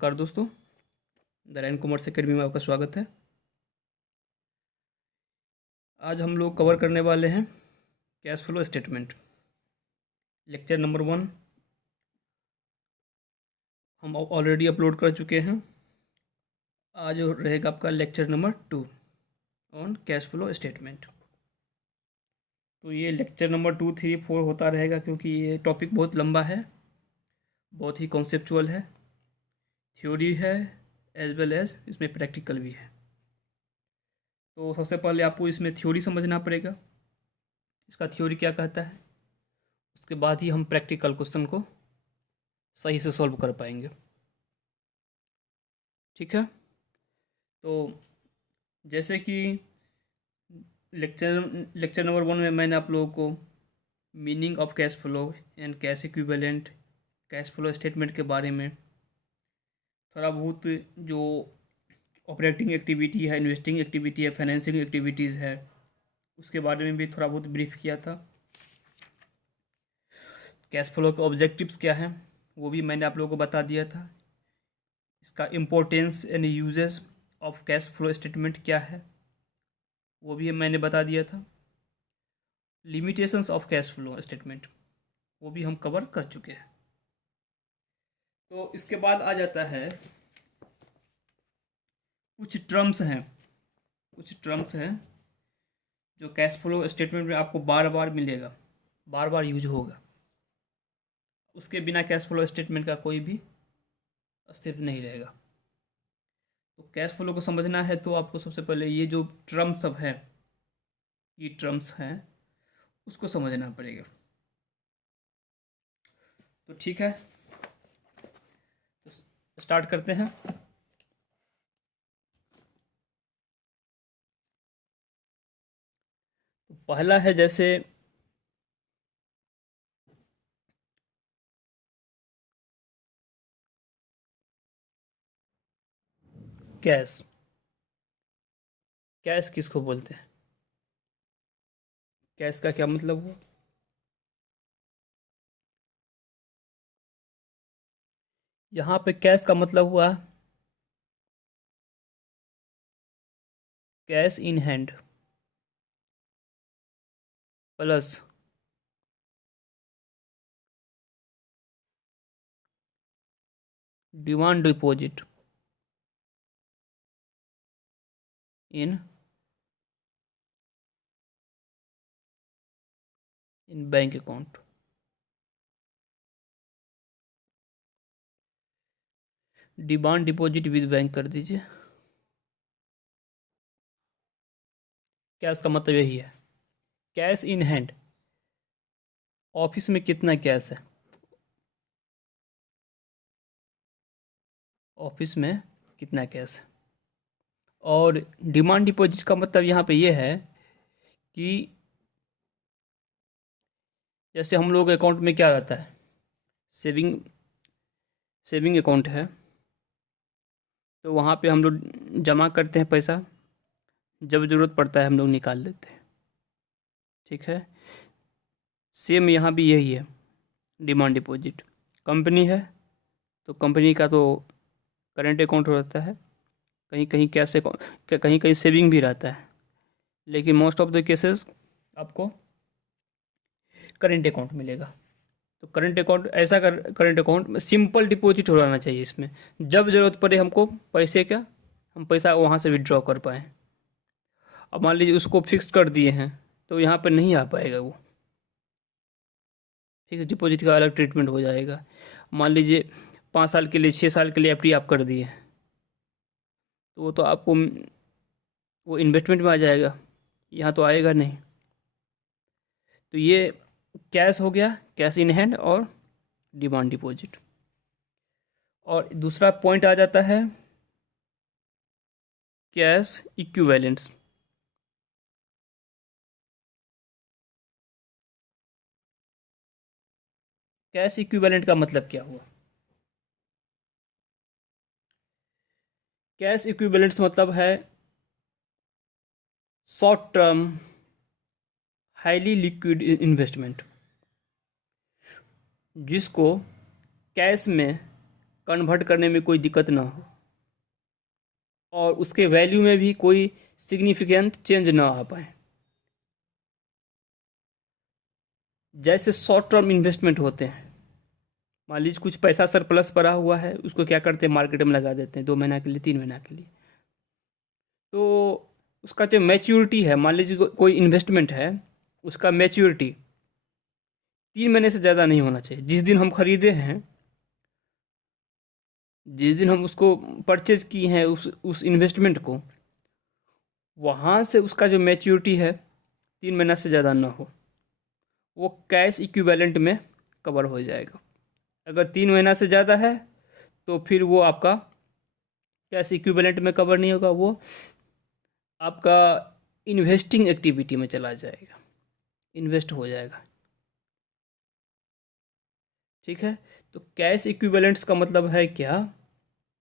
नमस्कार दोस्तों, Narayan commerce academy में आपका स्वागत है। आज हम लोग कवर करने वाले हैं cash flow statement, lecture number 1 हम ऑलरेडी अपलोड कर चुके हैं। आज रहेगा आपका lecture number 2 on cash flow statement. तो ये लेक्चर नंबर 2, 3, 4 होता रहेगा क्योंकि ये टॉपिक बहुत लंबा है, बहुत ही कॉन्सेप्चुअल है, थ्योरी है एज वेल एज इसमें प्रैक्टिकल भी है। तो सबसे पहले आपको इसमें थ्योरी समझना पड़ेगा, इसका थ्योरी क्या कहता है, उसके बाद ही हम प्रैक्टिकल क्वेश्चन को सही से सॉल्व कर पाएंगे। ठीक है, तो जैसे कि लेक्चर नंबर 1 में मैंने आप लोगों को meaning of cash flow and cash equivalent, cash flow statement के बारे में थोड़ा बहुत, जो ऑपरेटिंग एक्टिविटी है, इन्वेस्टिंग एक्टिविटी है, फाइनेंसिंग एक्टिविटीज़ है, उसके बारे में भी थोड़ा बहुत ब्रीफ किया था। कैश फ्लो के ऑब्जेक्टिव्स क्या हैं वो भी मैंने आप लोगों को बता दिया था। इसका importance and uses of cash flow statement क्या है वो भी मैंने बता दिया था। Limitations of cash flow statement वो भी हम कवर कर चुके हैं। तो इसके बाद आ जाता है कुछ टर्म्स हैं जो कैश फ्लो स्टेटमेंट में आपको बार बार मिलेगा, बार बार यूज होगा। उसके बिना कैश फ्लो स्टेटमेंट का कोई भी अस्तित्व नहीं रहेगा। तो कैश फ्लो को समझना है तो आपको सबसे पहले ये जो टर्म्स सब हैं, ये टर्म्स हैं, उसको समझना पड़ेगा। तो ठीक है, तो स्टार्ट करते हैं। तो पहला है जैसे कैश। कैश किसको बोलते हैं, कैश का क्या मतलब हुआ? यहाँ पे कैश का मतलब हुआ cash in hand plus demand deposit in bank account. Demand deposit with bank कर दीजिए। कैश का मतलब यही है, कैश इन हैंड। ऑफिस में कितना कैश है, ऑफिस में कितना कैश है। और डिमांड डिपॉजिट का मतलब यहाँ पे ये है कि जैसे हम लोग अकाउंट में क्या रहता है, सेविंग अकाउंट है, तो वहाँ पे हम लोग जमा करते हैं पैसा, जब ज़रूरत पड़ता है हम लोग निकाल लेते हैं। ठीक है, सेम यहाँ भी यही है। डिमांड डिपॉजिट कंपनी है तो कंपनी का तो करेंट अकाउंट रहता है, कहीं कहीं कैश अकाउंट, कहीं कहीं सेविंग भी रहता है, लेकिन मोस्ट ऑफ द केसेस आपको करेंट अकाउंट मिलेगा। तो करेंट अकाउंट सिंपल डिपॉजिट हो रहना चाहिए। इसमें जब ज़रूरत पड़े हमको पैसे का, हम पैसा वहाँ से विड्रॉ कर पाएँ। अब मान लीजिए उसको फिक्स कर दिए हैं तो यहाँ पर नहीं आ पाएगा वो, फिक्स डिपॉजिट का अलग ट्रीटमेंट हो जाएगा। मान लीजिए 5 साल के लिए, 6 साल के लिए एफडी आप कर दिए, तो वो तो आपको वो इन्वेस्टमेंट में आ जाएगा, यहाँ तो आएगा नहीं। तो ये कैश हो गया, कैश इन हैंड और डिमांड डिपॉजिट। और दूसरा पॉइंट आ जाता है कैश इक्विवेलेंट्स। कैश इक्विवेलेंट का मतलब क्या हुआ? कैश इक्विवेलेंट्स मतलब है short term highly liquid investment, जिसको कैश में कन्वर्ट करने में कोई दिक्कत ना हो और उसके वैल्यू में भी कोई सिग्निफिकेंट चेंज ना आ पाए। जैसे शॉर्ट टर्म इन्वेस्टमेंट होते हैं, मान लीजिए कुछ पैसा सरप्लस पड़ा हुआ है, उसको क्या करते हैं, मार्केट में लगा देते हैं 2 महीना के लिए, 3 महीना के लिए। तो उसका जो मैच्योरिटी है, मान लीजिए कोई इन्वेस्टमेंट है, उसका मैच्योरिटी 3 महीने से ज़्यादा नहीं होना चाहिए। जिस दिन हम खरीदे हैं, जिस दिन हम उसको परचेज किए हैं उस इन्वेस्टमेंट को, वहाँ से उसका जो मैच्योरिटी है 3 महीना से ज़्यादा ना हो, वो कैश इक्विवेलेंट में कवर हो जाएगा। अगर 3 महीना से ज़्यादा है तो फिर वो आपका कैश इक्विवेलेंट में कवर नहीं होगा, वो आपका इन्वेस्टिंग एक्टिविटी में चला जाएगा, इन्वेस्ट हो जाएगा। ठीक है, तो कैश इक्विवेलेंट्स का मतलब है क्या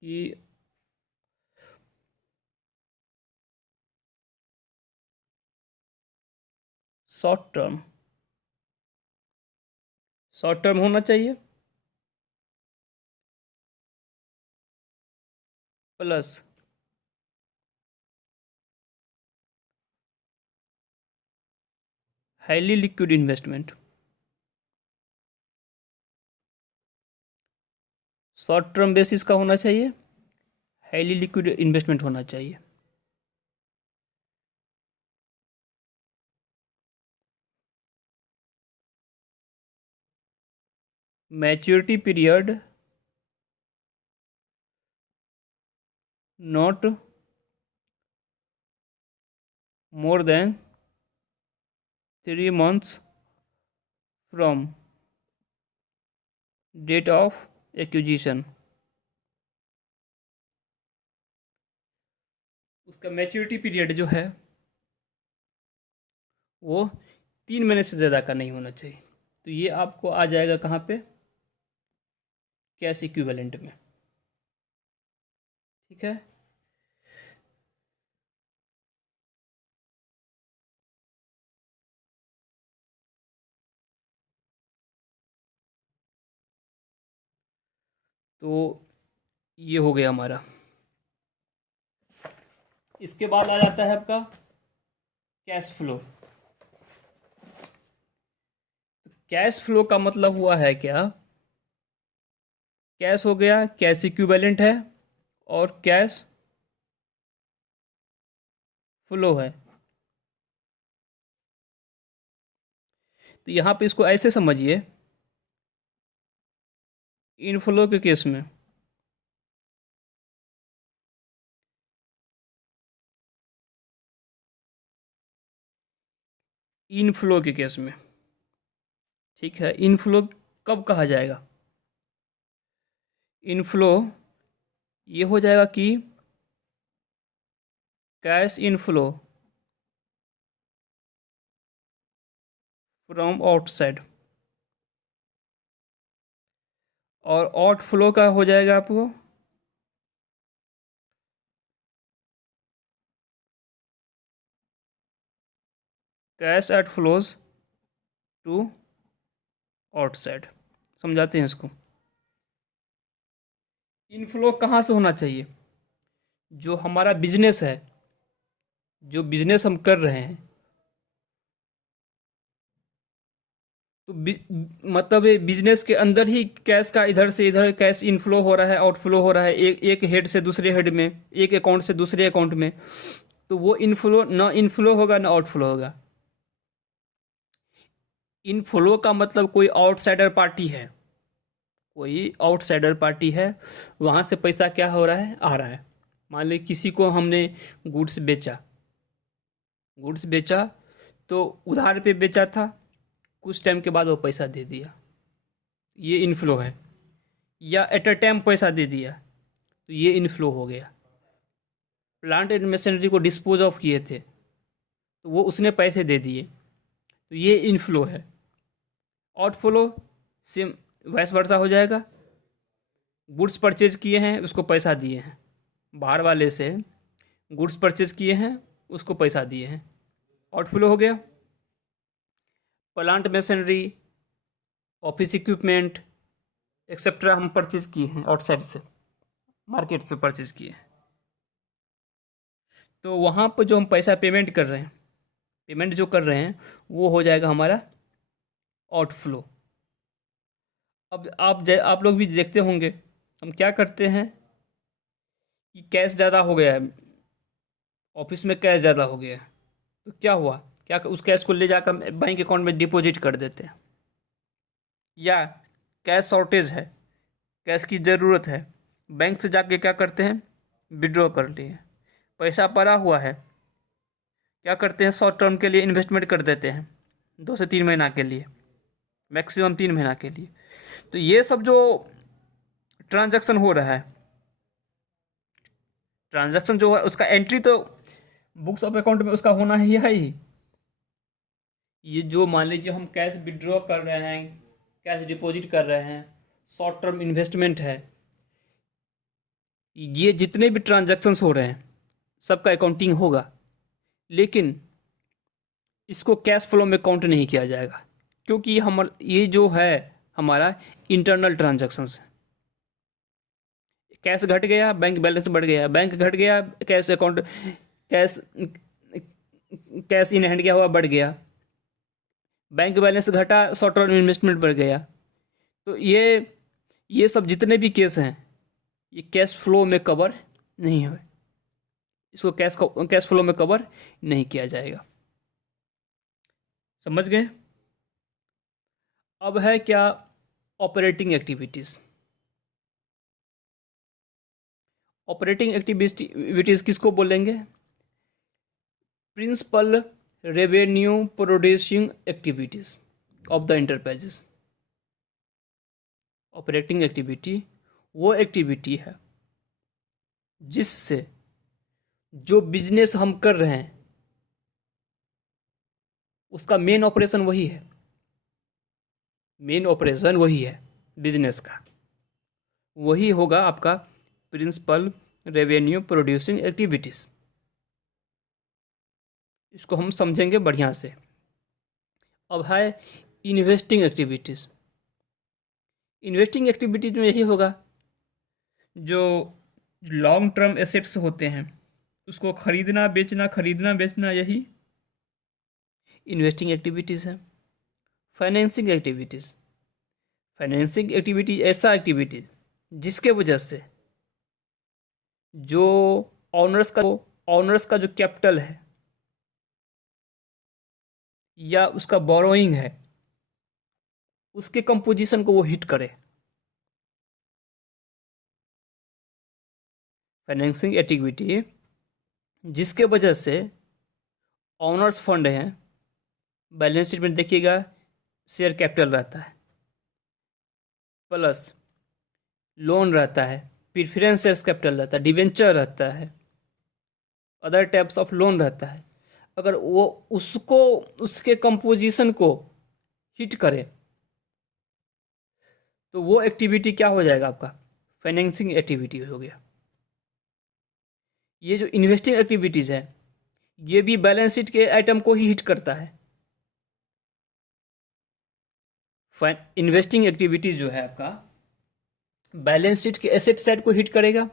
कि शॉर्ट टर्म होना चाहिए plus highly liquid investment. Short term basis का होना चाहिए, हाईली लिक्विड इन्वेस्टमेंट होना चाहिए। Maturity period not more than 3 months from date of acquisition. उसका मैच्योरिटी पीरियड जो है वो 3 महीने से ज़्यादा का नहीं होना चाहिए। तो ये आपको आ जाएगा कहाँ पे, कैश इक्विवेलेंट में। ठीक है, तो ये हो गया हमारा। इसके बाद आ जाता है आपका कैश फ्लो। कैश फ्लो का मतलब हुआ है क्या, कैश हो गया, कैश इक्विवेलेंट है और कैश फ्लो है। तो यहाँ पे इसको ऐसे समझिए, इनफ्लो के केस में इनफ्लो के केस में, ठीक है, इनफ्लो कब कहा जाएगा, इनफ्लो ये हो जाएगा कि कैश इनफ्लो फ्रॉम आउटसाइड, और आउटफ्लो का हो जाएगा आपको cash at flows to outside. समझाते हैं इसको। इनफ्लो कहाँ से होना चाहिए, जो हमारा बिजनेस है, जो बिजनेस हम कर रहे हैं, तो मतलब ये बिजनेस के अंदर ही कैश का इधर से इधर कैश इनफ्लो हो रहा है, आउटफ्लो हो रहा है, एक हेड से दूसरे हेड में, एक अकाउंट से दूसरे अकाउंट में। तो वो इनफ्लो ना इनफ्लो होगा ना आउटफ्लो होगा। इनफ्लो का मतलब कोई आउटसाइडर पार्टी है, कोई आउटसाइडर पार्टी है, वहाँ से पैसा क्या हो रहा है, आ रहा है। मान ली किसी को हमने गुड्स बेचा, गुड्स बेचा तो उधार पे बेचा था, कुछ टाइम के बाद वो पैसा दे दिया, ये इनफ्लो है। या एट अ टाइम पैसा दे दिया, तो ये इनफ्लो हो गया। प्लांट एंड मशीनरी को डिस्पोज ऑफ किए थे, तो वो उसने पैसे दे दिए, तो ये इनफ्लो है। आउटफ्लो सेम वैस वर्सा हो जाएगा, गुड्स परचेज किए हैं, उसको पैसा दिए हैं, बाहर वाले से गुड्स परचेज किए हैं, उसको पैसा दिए हैं, आउटफ्लो हो गया। Plant machinery, office equipment, etcetera हम परचेज किए हैं आउटसाइड से, मार्केट से परचेज किए हैं, तो वहाँ पर जो हम पैसा पेमेंट कर रहे हैं, पेमेंट जो कर रहे हैं वो हो जाएगा हमारा आउटफ्लो। अब आप लोग भी देखते होंगे, हम क्या करते हैं कि कैश ज़्यादा हो गया है, ऑफिस में कैश ज़्यादा हो गया है, तो क्या हुआ, क्या उस कैश को ले जाकर बैंक अकाउंट में डिपॉजिट कर देते हैं, या कैश शॉर्टेज है, कैश की ज़रूरत है, बैंक से जाके क्या करते हैं, विड्रॉ कर लिए। पैसा पड़ा हुआ है, क्या करते हैं, शॉर्ट टर्म के लिए इन्वेस्टमेंट कर देते हैं, 2 से 3 महीना के लिए, मैक्सिमम 3 महीना के लिए। तो ये सब जो ट्रांजैक्शन हो रहा है, ट्रांजैक्शन जो है उसका एंट्री तो बुक्स ऑफ अकाउंट में उसका होना ही है ही। ये जो मान लीजिए हम कैश विड्रॉ कर रहे हैं, कैश डिपॉजिट कर रहे हैं, शॉर्ट टर्म इन्वेस्टमेंट है, ये जितने भी ट्रांजैक्शंस हो रहे हैं सबका अकाउंटिंग होगा, लेकिन इसको कैश फ्लो में काउंट नहीं किया जाएगा, क्योंकि हम ये जो है हमारा इंटरनल ट्रांजैक्शंस है। कैश घट गया, बैंक बैलेंस बढ़ गया, बैंक घट गया, cash account, cash cash in hand क्या हुआ, बढ़ गया, बैंक बैलेंस घटा, शॉर्ट टर्म इन्वेस्टमेंट बढ़ गया। तो ये सब जितने भी केस हैं ये कैश फ्लो में कवर नहीं है, इसको कैश फ्लो में कवर नहीं किया जाएगा। समझ गए? अब है क्या, ऑपरेटिंग एक्टिविटीज़। ऑपरेटिंग एक्टिविटीज़ किसको बोलेंगे, principal revenue producing activities of the enterprises. Operating activity वो एक्टिविटी है जिससे जो बिजनेस हम कर रहे हैं उसका मेन ऑपरेशन वही है, मेन ऑपरेशन वही है बिजनेस का, वही होगा आपका प्रिंसिपल रेवेन्यू प्रोड्यूसिंग एक्टिविटीज़। इसको हम समझेंगे बढ़िया से। अब है इन्वेस्टिंग एक्टिविटीज़। इन्वेस्टिंग एक्टिविटीज में यही होगा, जो लॉन्ग टर्म एसेट्स होते हैं उसको खरीदना बेचना, यही इन्वेस्टिंग एक्टिविटीज़ है। फाइनेंसिंग एक्टिविटीज़, फाइनेंसिंग एक्टिविटीज ऐसा एक्टिविटीज जिसके वजह से जो ऑनर्स का जो कैपिटल है या उसका बोरोइंग है उसके कंपोजिशन को वो हिट करे। फाइनेंसिंग एक्टिविटी जिसके वजह से ऑनर्स फंड हैं, बैलेंस शीट में देखिएगा शेयर कैपिटल रहता है, प्लस लोन रहता है, प्रेफरेंस शेयर कैपिटल रहता है, डिवेंचर रहता है, अदर टाइप्स ऑफ लोन रहता है। अगर वो उसको उसके कंपोजिशन को हिट करे तो वो एक्टिविटी क्या हो जाएगा, आपका फाइनेंसिंग एक्टिविटी हो गया। ये जो इन्वेस्टिंग एक्टिविटीज़ है ये भी बैलेंस शीट के आइटम को ही हिट करता है। इन्वेस्टिंग एक्टिविटीज जो है आपका बैलेंस शीट के एसेट साइड को हिट करेगा,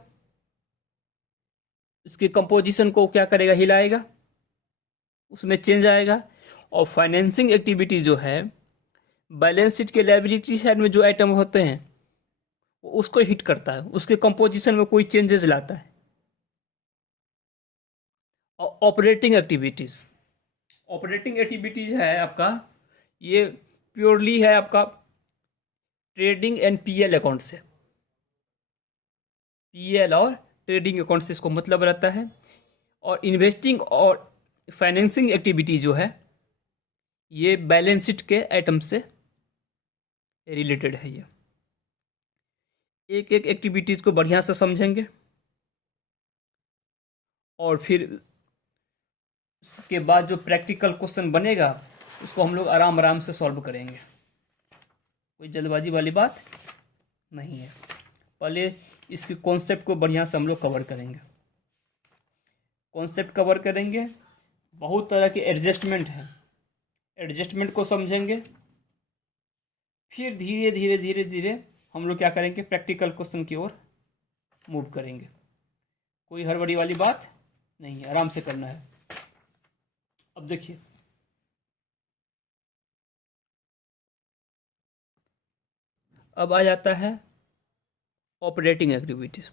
इसके कंपोजिशन को क्या करेगा, हिलाएगा, उसमें चेंज आएगा। और फाइनेंसिंग एक्टिविटी जो है बैलेंस शीट के लायबिलिटी साइड में जो आइटम होते हैं वो उसको हिट करता है, उसके कंपोजिशन में कोई चेंजेस लाता है। और ऑपरेटिंग एक्टिविटीज है आपका, ये प्योरली है आपका ट्रेडिंग एंड पीएल अकाउंट से, पीएल और ट्रेडिंग अकाउंट से इसको मतलब रहता है। और इन्वेस्टिंग और फाइनेंसिंग एक्टिविटी जो है ये बैलेंस शीट के आइटम से रिलेटेड है। ये एक एक एक्टिविटीज को बढ़िया से समझेंगे और फिर उसके बाद जो प्रैक्टिकल क्वेश्चन बनेगा उसको हम लोग आराम आराम से सॉल्व करेंगे, कोई जल्दबाजी वाली बात नहीं है। पहले इसके कॉन्सेप्ट को बढ़िया से हम लोग कवर करेंगे, कॉन्सेप्ट कवर करेंगे, बहुत तरह के एडजस्टमेंट है, एडजस्टमेंट को समझेंगे, फिर धीरे धीरे धीरे धीरे हम लोग क्या करेंगे, प्रैक्टिकल क्वेश्चन की ओर मूव करेंगे। कोई हड़बड़ी वाली बात नहीं है, आराम से करना है। अब देखिए, अब आ जाता है operating activities.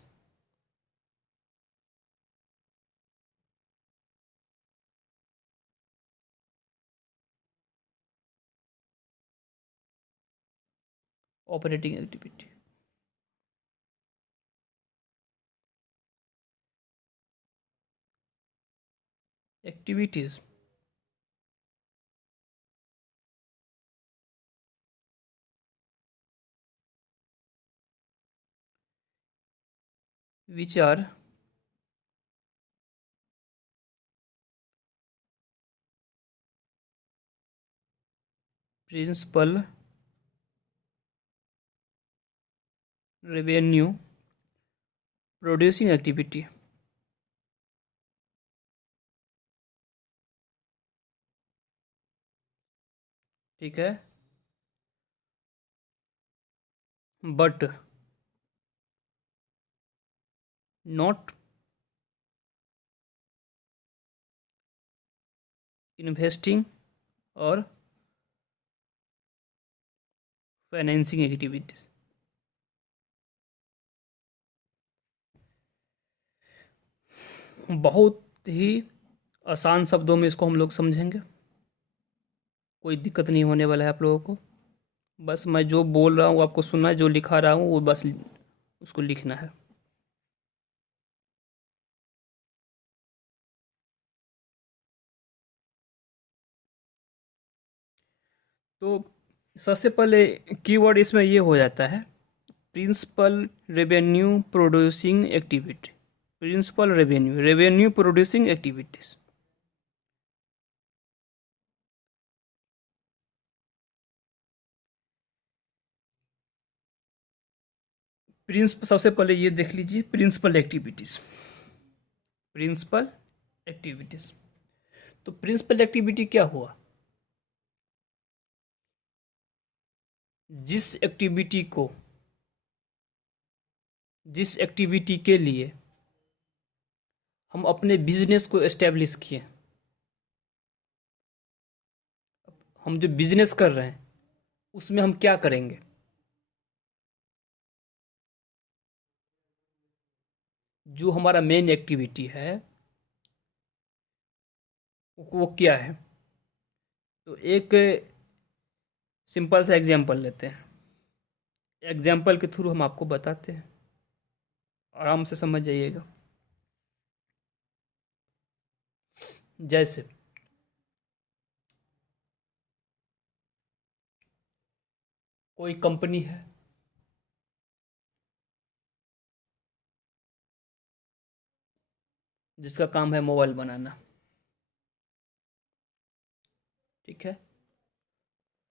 Operating activity, activities which are principal revenue producing activity। ठीक है, बट नॉट इन्वेस्टिंग और फाइनेंसिंग एक्टिविटीज। बहुत ही आसान शब्दों में इसको हम लोग समझेंगे, कोई दिक्कत नहीं होने वाला है आप लोगों को। बस मैं जो बोल रहा हूँ आपको सुनना है, जो लिखा रहा हूँ वो बस उसको लिखना है। तो सबसे पहले कीवर्ड इसमें ये हो जाता है, principal revenue producing activity. Principal revenue, revenue producing activities. सबसे पहले ये देख लीजिए, प्रिंसिपल एक्टिविटीज। प्रिंसिपल एक्टिविटीज, तो प्रिंसिपल एक्टिविटी क्या हुआ, जिस एक्टिविटी के लिए हम अपने बिजनेस को एस्टेब्लिश किए, हम जो बिजनेस कर रहे हैं उसमें हम क्या करेंगे, जो हमारा मेन एक्टिविटी है वो क्या है। तो एक सिंपल सा एग्जांपल लेते हैं, एग्जांपल के थ्रू हम आपको बताते हैं, आराम से समझ जाइएगा। जैसे कोई कंपनी है, जिसका काम है मोबाइल बनाना, ठीक है।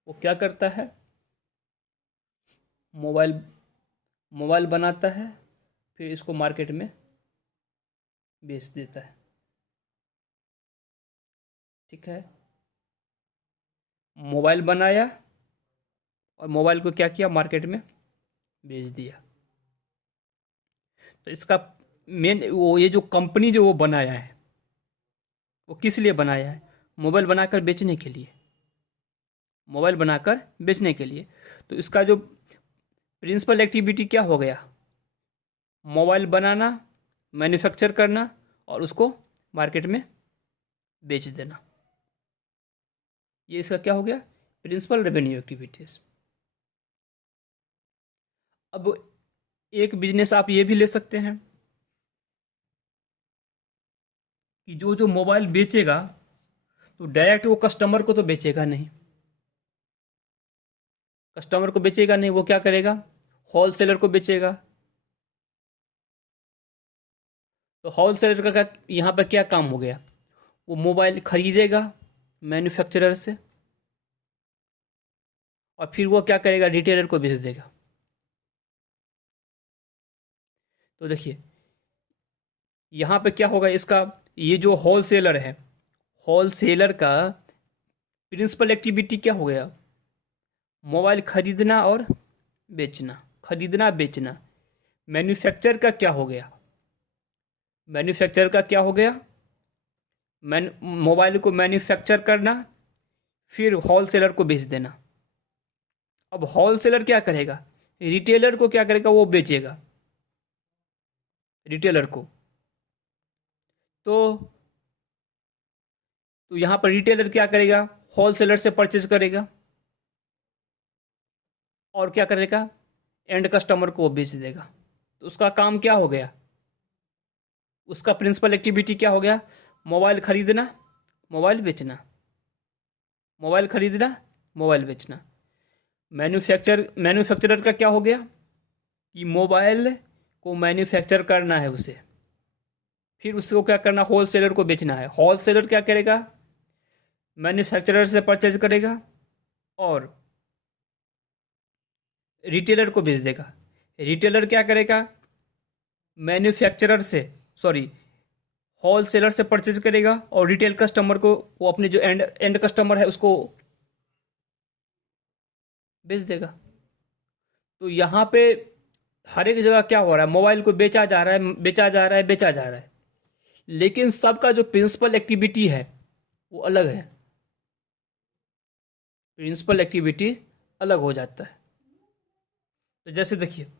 वो क्या करता है, मोबाइल मोबाइल बनाता है, फिर इसको मार्केट में बेच देता है, ठीक है। मोबाइल बनाया और मोबाइल को क्या किया, मार्केट में बेच दिया। तो इसका मेन वो, ये जो कंपनी जो वो बनाया है वो किस लिए बनाया है, मोबाइल बनाकर बेचने के लिए, मोबाइल बनाकर बेचने के लिए। तो इसका जो प्रिंसिपल एक्टिविटी क्या हो गया, मोबाइल बनाना, मैन्युफैक्चर करना और उसको मार्केट में बेच देना। ये इसका क्या हो गया, प्रिंसिपल रेवेन्यू एक्टिविटीज। अब एक बिजनेस आप ये भी ले सकते हैं कि जो जो मोबाइल बेचेगा तो डायरेक्ट वो कस्टमर को तो बेचेगा नहीं, कस्टमर को बेचेगा नहीं, वो क्या करेगा, होलसेलर को बेचेगा। तो होलसेलर का यहाँ पर क्या काम हो गया, वो मोबाइल खरीदेगा मैन्युफैक्चरर से और फिर वो क्या करेगा, रिटेलर को बेच देगा। तो देखिए यहाँ पे क्या होगा, इसका ये जो होलसेलर है, होलसेलर का प्रिंसिपल एक्टिविटी क्या हो गया, मोबाइल खरीदना और बेचना, खरीदना बेचना। मैन्युफैक्चर का क्या हो गया? मैन्युफैक्चर का क्या हो गया? मोबाइल को मैन्युफैक्चर करना, फिर होलसेलर को बेच देना। अब होलसेलर क्या करेगा? रिटेलर को क्या करेगा? वो बेचेगा रिटेलर को। तो यहां पर रिटेलर क्या करेगा? होलसेलर से परचेज करेगा और क्या करेगा? एंड कस्टमर को बेच देगा। तो उसका काम क्या हो गया? उसका प्रिंसिपल एक्टिविटी क्या हो गया? मोबाइल खरीदना, मोबाइल बेचना, मोबाइल खरीदना, मोबाइल बेचना। मैन्युफैक्चरर का क्या हो गया कि मोबाइल को मैन्युफैक्चर करना है उसे, फिर उसको क्या करना? होलसेलर को बेचना है। होलसेलर क्या करेगा? मैन्युफैक्चरर से परचेज करेगा और रिटेलर को बेच देगा। रिटेलर क्या करेगा? मैन्युफैक्चरर से सॉरी होलसेलर से परचेज करेगा और रिटेल कस्टमर को, वो अपने जो एंड कस्टमर है उसको बेच देगा। तो यहाँ पे हर एक जगह क्या हो रहा है? मोबाइल को बेचा जा रहा है, बेचा जा रहा है, बेचा जा रहा है, लेकिन सबका जो प्रिंसिपल एक्टिविटी है वो अलग है। प्रिंसिपल एक्टिविटी अलग हो जाता है। तो जैसे देखिए,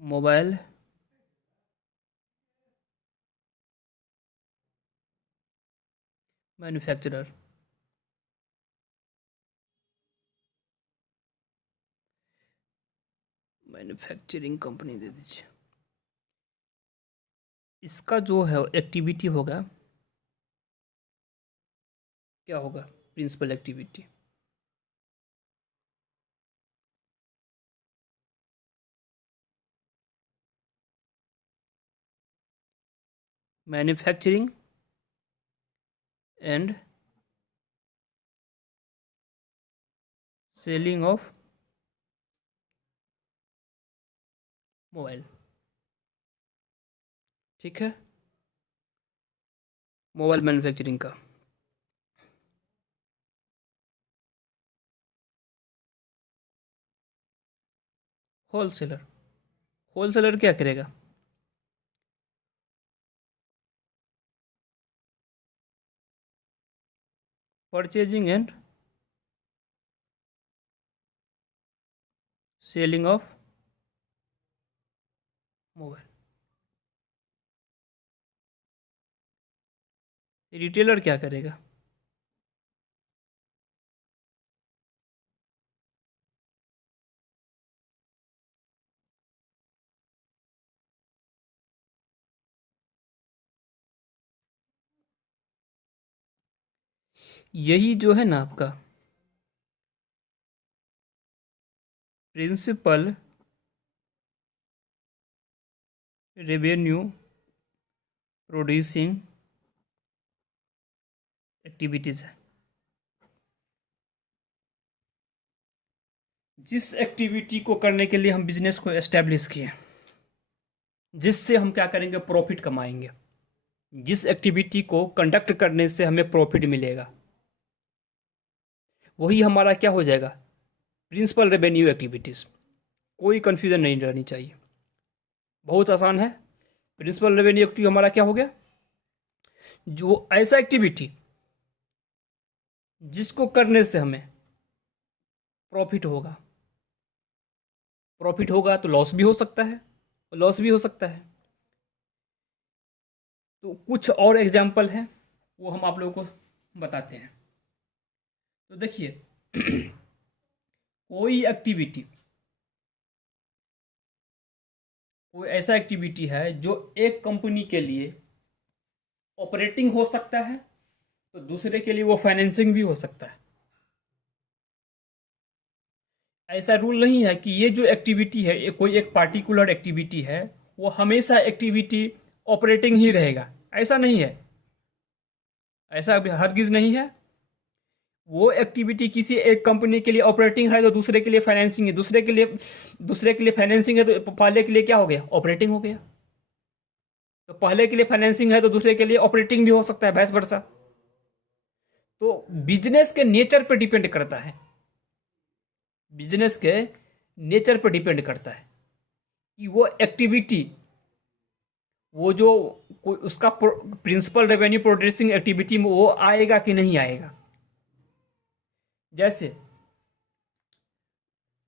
मोबाइल मैन्युफैक्चरर, मैन्युफैक्चरिंग कंपनी दे दीजिए। इसका जो है एक्टिविटी होगा, क्या होगा? Principal activity manufacturing and selling of mobile. ठीक है, मोबाइल मैन्युफैक्चरिंग का। होलसेलर, होलसेलर क्या करेगा? Purchasing and selling of mobile. Retailer क्या करेगा? यही जो है ना आपका प्रिंसिपल रेवेन्यू प्रोड्यूसिंग एक्टिविटीज है। जिस एक्टिविटी को करने के लिए हम बिजनेस को एस्टेब्लिश किए, जिससे हम क्या करेंगे? प्रॉफिट कमाएंगे। जिस एक्टिविटी को कंडक्ट करने से हमें प्रॉफिट मिलेगा, वही हमारा क्या हो जाएगा? Principal revenue activities. कोई कंफ्यूजन नहीं रहनी चाहिए, बहुत आसान है। प्रिंसिपल रेवेन्यू एक्टिविटी हमारा क्या हो गया? जो ऐसा एक्टिविटी जिसको करने से हमें प्रॉफिट होगा। प्रॉफिट होगा तो लॉस भी हो सकता है, लॉस भी हो सकता है। तो कुछ और एग्जाम्पल हैं, वो हम आप लोगों को बताते हैं। तो देखिए कोई एक्टिविटी, कोई ऐसा एक्टिविटी है जो एक कंपनी के लिए ऑपरेटिंग हो सकता है, तो दूसरे के लिए वो फाइनेंसिंग भी हो सकता है। ऐसा रूल नहीं है कि ये जो एक्टिविटी है, ये कोई एक पार्टिकुलर एक्टिविटी है, वो हमेशा एक्टिविटी ऑपरेटिंग ही रहेगा, ऐसा नहीं है। ऐसा हरगिज नहीं है। वो एक्टिविटी किसी एक कंपनी के लिए ऑपरेटिंग है तो दूसरे के लिए फाइनेंसिंग है, दूसरे के लिए फाइनेंसिंग है तो पहले के लिए क्या हो गया, ऑपरेटिंग हो गया। तो पहले के लिए फाइनेंसिंग है तो दूसरे के लिए ऑपरेटिंग भी हो सकता है, वाइस वर्सा। तो बिजनेस के नेचर पे डिपेंड करता है, बिजनेस के नेचर पर डिपेंड करता है कि वो एक्टिविटी, वो जो कोई उसका प्रिंसिपल रेवेन्यू प्रोड्यूसिंग एक्टिविटी में वो आएगा कि नहीं आएगा। जैसे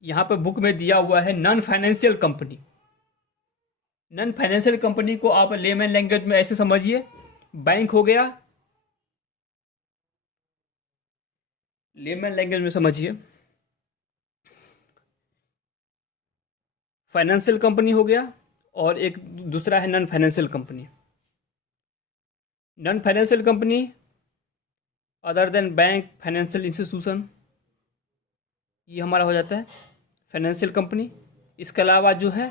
यहां पर बुक में दिया हुआ है non financial company. Non financial company को आप लेमन लैंग्वेज में ऐसे समझिए, बैंक हो गया, लेमन लैंग्वेज में समझिए फाइनेंशियल कंपनी हो गया, और एक दूसरा है non financial company. Non financial company other than bank, financial institution, ये हमारा हो जाता है फाइनेंशियल कंपनी। इसके अलावा जो है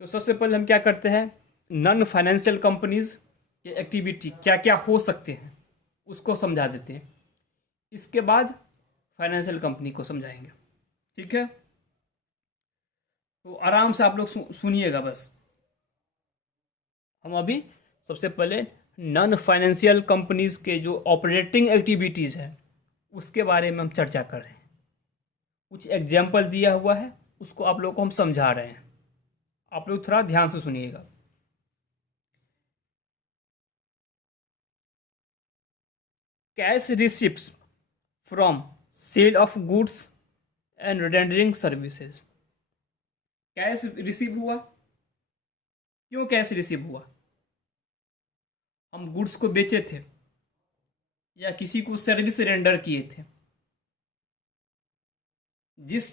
तो सबसे पहले हम क्या करते हैं, नॉन फाइनेंशियल कंपनीज की एक्टिविटी क्या क्या हो सकते हैं उसको समझा देते हैं, इसके बाद फाइनेंशियल कंपनी को समझाएंगे। ठीक है, तो आराम से आप लोग सुनिएगा बस। हम अभी सबसे पहले नॉन फाइनेंशियल कंपनीज के जो ऑपरेटिंग एक्टिविटीज़ है उसके बारे में हम चर्चा कर रहे हैं। कुछ एग्जाम्पल दिया हुआ है, उसको आप लोगों को हम समझा रहे हैं, आप लोग थोड़ा ध्यान से सुनिएगा। Cash receipts from sale of goods and rendering services. Cash receive हुआ, क्यों कैश रिसीव हुआ, हम गुड्स को बेचे थे या किसी को सर्विस रेंडर किए थे। जिस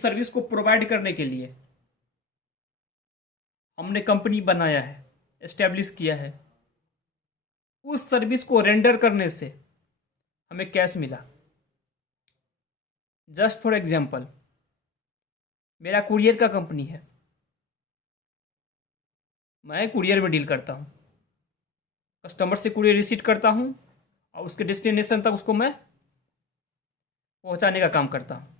सर्विस को प्रोवाइड करने के लिए हमने कंपनी बनाया है, एस्टेब्लिश किया है, उस सर्विस को रेंडर करने से हमें कैश मिला। जस्ट फॉर एग्जांपल, मेरा कुरियर का कंपनी है, मैं कुरियर में डील करता हूँ, कस्टमर से कुरियर रिसीव करता हूँ और उसके डेस्टिनेशन तक उसको मैं पहुँचाने का काम करता हूँ।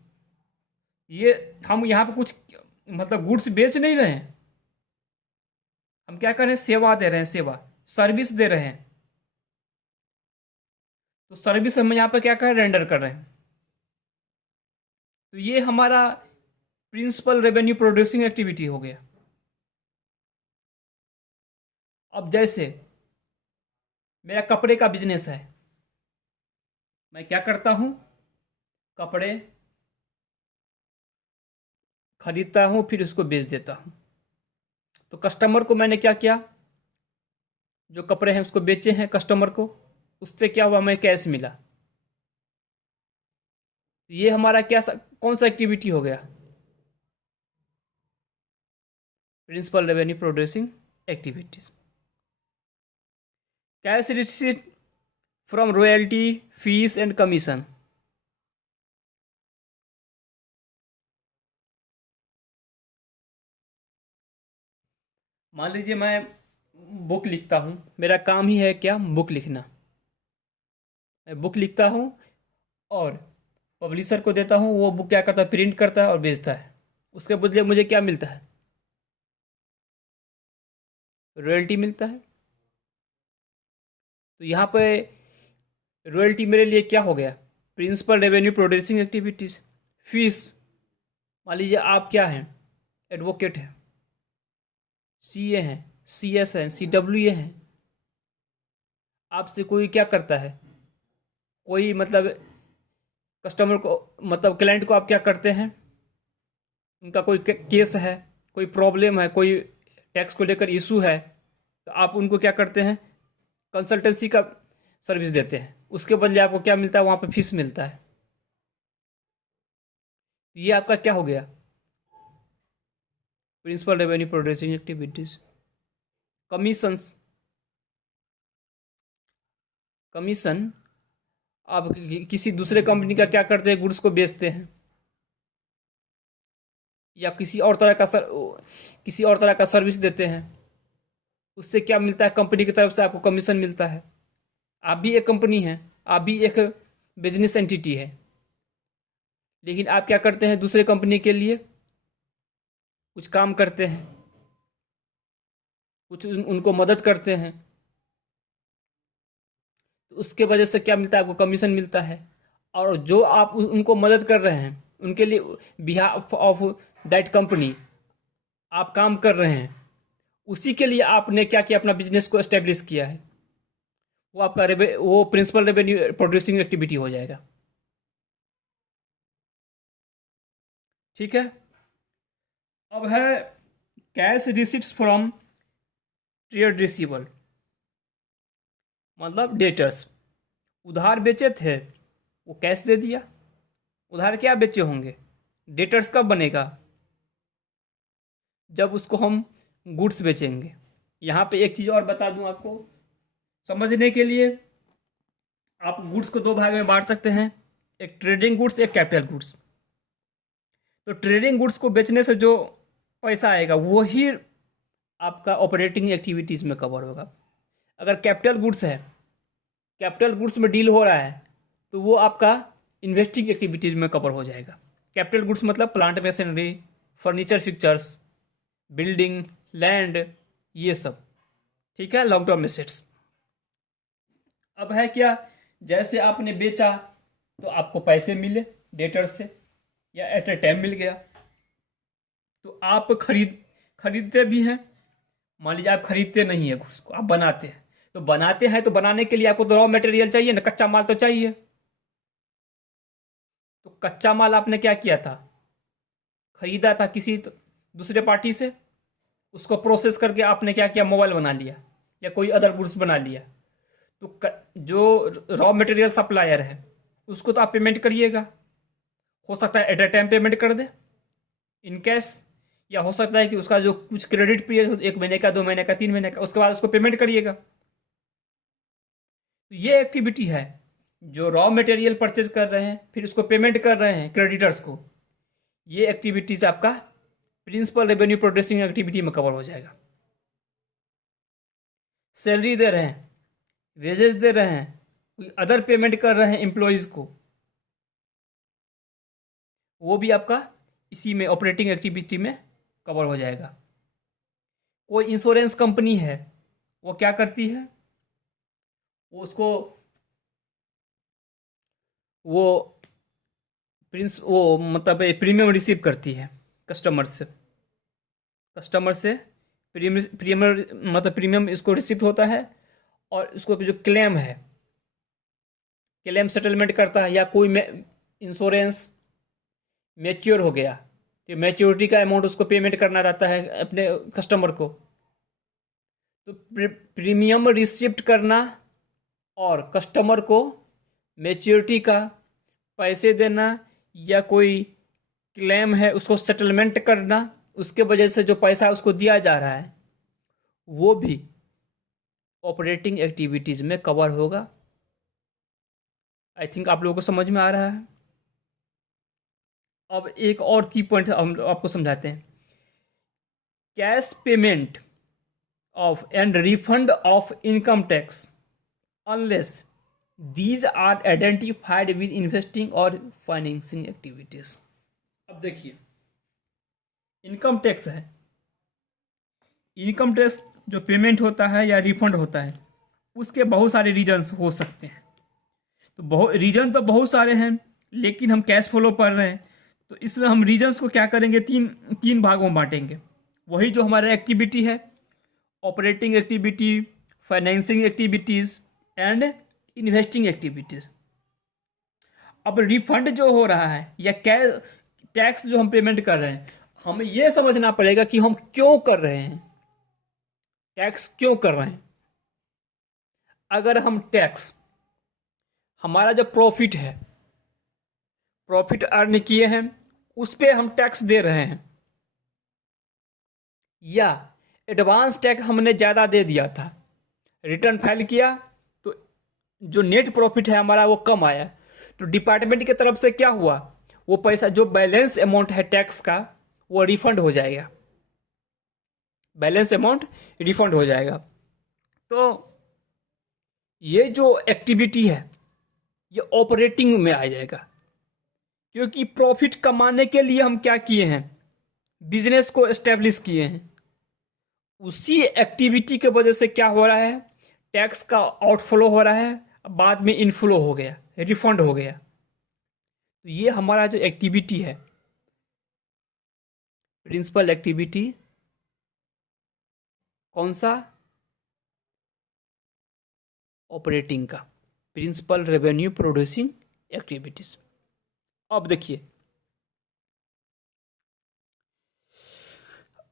ये हम यहाँ पे कुछ मतलब गुड्स बेच नहीं रहे हैं, हम क्या कर रहे हैं, सेवा दे रहे हैं, सेवा सर्विस दे रहे हैं। तो सर्विस हम यहाँ पे क्या कर रहे हैं, रेंडर कर रहे हैं। तो ये हमारा प्रिंसिपल रेवेन्यू प्रोड्यूसिंग एक्टिविटी हो गया। अब जैसे मेरा कपड़े का बिजनेस है, मैं क्या करता हूं, कपड़े खरीदता हूं फिर उसको बेच देता हूं। तो कस्टमर को मैंने क्या किया, जो कपड़े हैं उसको बेचे हैं कस्टमर को, उससे क्या हुआ, हमें कैश मिला। ये हमारा क्या कौन सा एक्टिविटी हो गया, principal revenue producing activities. Cash receipt from royalty, fees and commission. मान लीजिए मैं बुक लिखता हूँ, मेरा काम ही है क्या, बुक लिखना। मैं बुक लिखता हूँ और पब्लिशर को देता हूँ, वो बुक क्या करता है, प्रिंट करता है और बेचता है। उसके बदले मुझे क्या मिलता है, रॉयल्टी मिलता है। तो यहाँ पे रॉयल्टी मेरे लिए क्या हो गया, principal revenue producing activities. Fees, मान लीजिए आप क्या हैं, एडवोकेट हैं, सीए हैं, सीएस हैं, सीडब्ल्यूए हैं, आपसे कोई क्या करता है, कोई मतलब कस्टमर को मतलब क्लाइंट को आप क्या करते हैं, उनका कोई केस है, कोई प्रॉब्लम है, कोई टैक्स को लेकर इशू है, तो आप उनको क्या करते हैं, कंसल्टेंसी का सर्विस देते हैं। उसके बदले आपको क्या मिलता है, वहाँ पे फीस मिलता है। ये आपका क्या हो गया, principal revenue producing activities. Commissions, commission आप किसी दूसरे कंपनी का क्या करते हैं, गुड्स को बेचते हैं या किसी और तरह का सर्विस देते हैं, उससे क्या मिलता है, कंपनी की तरफ से आपको कमीशन मिलता है। आप भी एक कंपनी है, आप भी एक बिजनेस एंटिटी है, लेकिन आप क्या करते हैं, दूसरे कंपनी के लिए कुछ काम करते हैं, कुछ उनको मदद करते हैं, तो उसके वजह से क्या मिलता है, आपको कमीशन मिलता है। और जो आप उनको मदद कर रहे हैं, उनके लिए बिहाफ ऑफ दैट कंपनी आप काम कर रहे हैं, उसी के लिए आपने क्या किया, अपना बिजनेस को एस्टेब्लिश किया है। वो आपका वो प्रिंसिपल रेवेन्यू प्रोड्यूसिंग एक्टिविटी हो जाएगा। ठीक है। अब है कैश रिसिप्ट फ्रॉम ट्रेड रिसीवल, मतलब डेटर्स। उधार बेचे थे, वो कैश दे दिया। उधार क्या बेचे होंगे, डेटर्स कब बनेगा, जब उसको हम गुड्स बेचेंगे। यहाँ पे एक चीज़ और बता दूं आपको समझने के लिए, आप गुड्स को दो भाग में बांट सकते हैं, एक ट्रेडिंग गुड्स, एक कैपिटल गुड्स। तो ट्रेडिंग गुड्स को बेचने से जो पैसा आएगा वही आपका ऑपरेटिंग एक्टिविटीज़ में कवर होगा। अगर कैपिटल गुड्स है, कैपिटल गुड्स में डील हो रहा है, तो वो आपका इन्वेस्टिंग एक्टिविटीज में कवर हो जाएगा। कैपिटल गुड्स मतलब plant machinery, furniture fixtures, building, land, ये सब। ठीक है, लॉन्ग टर्म एसेट्स। अब है क्या, जैसे आपने बेचा तो आपको पैसे मिले डेटर्स से, या एट ए टाइम मिल गया, तो आप खरीदते भी हैं। मान लीजिए आप खरीदते नहीं है गुड्स को, आप बनाते हैं, तो बनाते हैं तो बनाने के लिए आपको तो रॉ मटेरियल चाहिए ना, कच्चा माल तो चाहिए। तो कच्चा माल आपने क्या किया था, खरीदा था किसी दूसरे पार्टी से, उसको प्रोसेस करके आपने क्या किया, मोबाइल बना लिया या कोई अदर गुड्स बना लिया। तो जो रॉ मटेरियल सप्लायर है उसको तो आप पेमेंट करिएगा। हो सकता है एट ए टाइम पेमेंट कर दे इन कैश, या हो सकता है कि उसका जो कुछ क्रेडिट पीरियड हो, 1 महीने का, 2 महीने का, 3 महीने का, उसके बाद उसको पेमेंट करिएगा। तो ये एक्टिविटी है, जो रॉ मटेरियल परचेज कर रहे हैं फिर उसको पेमेंट कर रहे हैं क्रेडिटर्स को, ये एक्टिविटीज आपका प्रिंसिपल रेवेन्यू प्रोड्यूसिंग एक्टिविटी में कवर हो जाएगा। सैलरी दे रहे हैं, वेजेस दे रहे हैं, कोई अदर पेमेंट कर रहे हैं एम्प्लॉयज को, वो भी आपका इसी में ऑपरेटिंग एक्टिविटी में कवर हो जाएगा। कोई इंश्योरेंस कंपनी है, वो क्या करती है, वो उसको वो मतलब प्रीमियम रिसीव करती है कस्टमर से। प्रीमियम मतलब प्रीमियम इसको रिसीव होता है, और इसको जो क्लेम है, क्लेम सेटलमेंट करता है, या कोई इंश्योरेंस मैच्योर हो गया तो मैच्योरिटी का अमाउंट उसको पेमेंट करना रहता है अपने कस्टमर को। तो प्रीमियम रिसिप्ट करना और कस्टमर को मैच्योरिटी का पैसे देना, या कोई क्लेम है उसको सेटलमेंट करना, उसके वजह से जो पैसा उसको दिया जा रहा है वो भी ऑपरेटिंग एक्टिविटीज में कवर होगा। आई थिंक आप लोगों को समझ में आ रहा है। अब एक और की पॉइंट हम आपको समझाते हैं, cash payment of and refund of income tax unless these are identified with investing और फाइनेंसिंग एक्टिविटीज। अब देखिए, इनकम टैक्स है, इनकम टैक्स जो पेमेंट होता है या रिफंड होता है, उसके बहुत सारे रीजन्स हो सकते हैं। तो रीजन तो बहुत सारे हैं, लेकिन हम कैश फ्लो पढ़ रहे हैं तो इसमें हम रीजन्स को क्या करेंगे, तीन भागों में बांटेंगे। वही जो हमारा एक्टिविटी है, operating activity, financing activities and investing activities. अब रिफंड जो हो रहा है या कैश टैक्स जो हम पेमेंट कर रहे हैं, हमें यह समझना पड़ेगा कि हम क्यों कर रहे हैं, टैक्स क्यों कर रहे हैं। अगर हम टैक्स, हमारा जो प्रॉफिट है, प्रॉफिट अर्न किए हैं, उस पर हम टैक्स दे रहे हैं, या एडवांस टैक्स हमने ज़्यादा दे दिया था, रिटर्न फाइल किया तो जो नेट प्रॉफिट है हमारा वो कम आया, तो डिपार्टमेंट की तरफ से क्या हुआ, वो पैसा जो बैलेंस अमाउंट है टैक्स का वो रिफंड हो जाएगा। बैलेंस अमाउंट रिफंड हो जाएगा। तो ये जो एक्टिविटी है ये ऑपरेटिंग में आ जाएगा, क्योंकि प्रॉफिट कमाने के लिए हम क्या किए हैं, बिजनेस को एस्टेब्लिश किए हैं। उसी एक्टिविटी के वजह से क्या हो रहा है, टैक्स का आउटफ्लो हो रहा है, बाद में इनफ्लो हो गया, रिफंड हो गया। तो ये हमारा जो एक्टिविटी है, प्रिंसिपल एक्टिविटी कौन सा, ऑपरेटिंग का, प्रिंसिपल रेवेन्यू प्रोड्यूसिंग एक्टिविटीज। अब देखिए,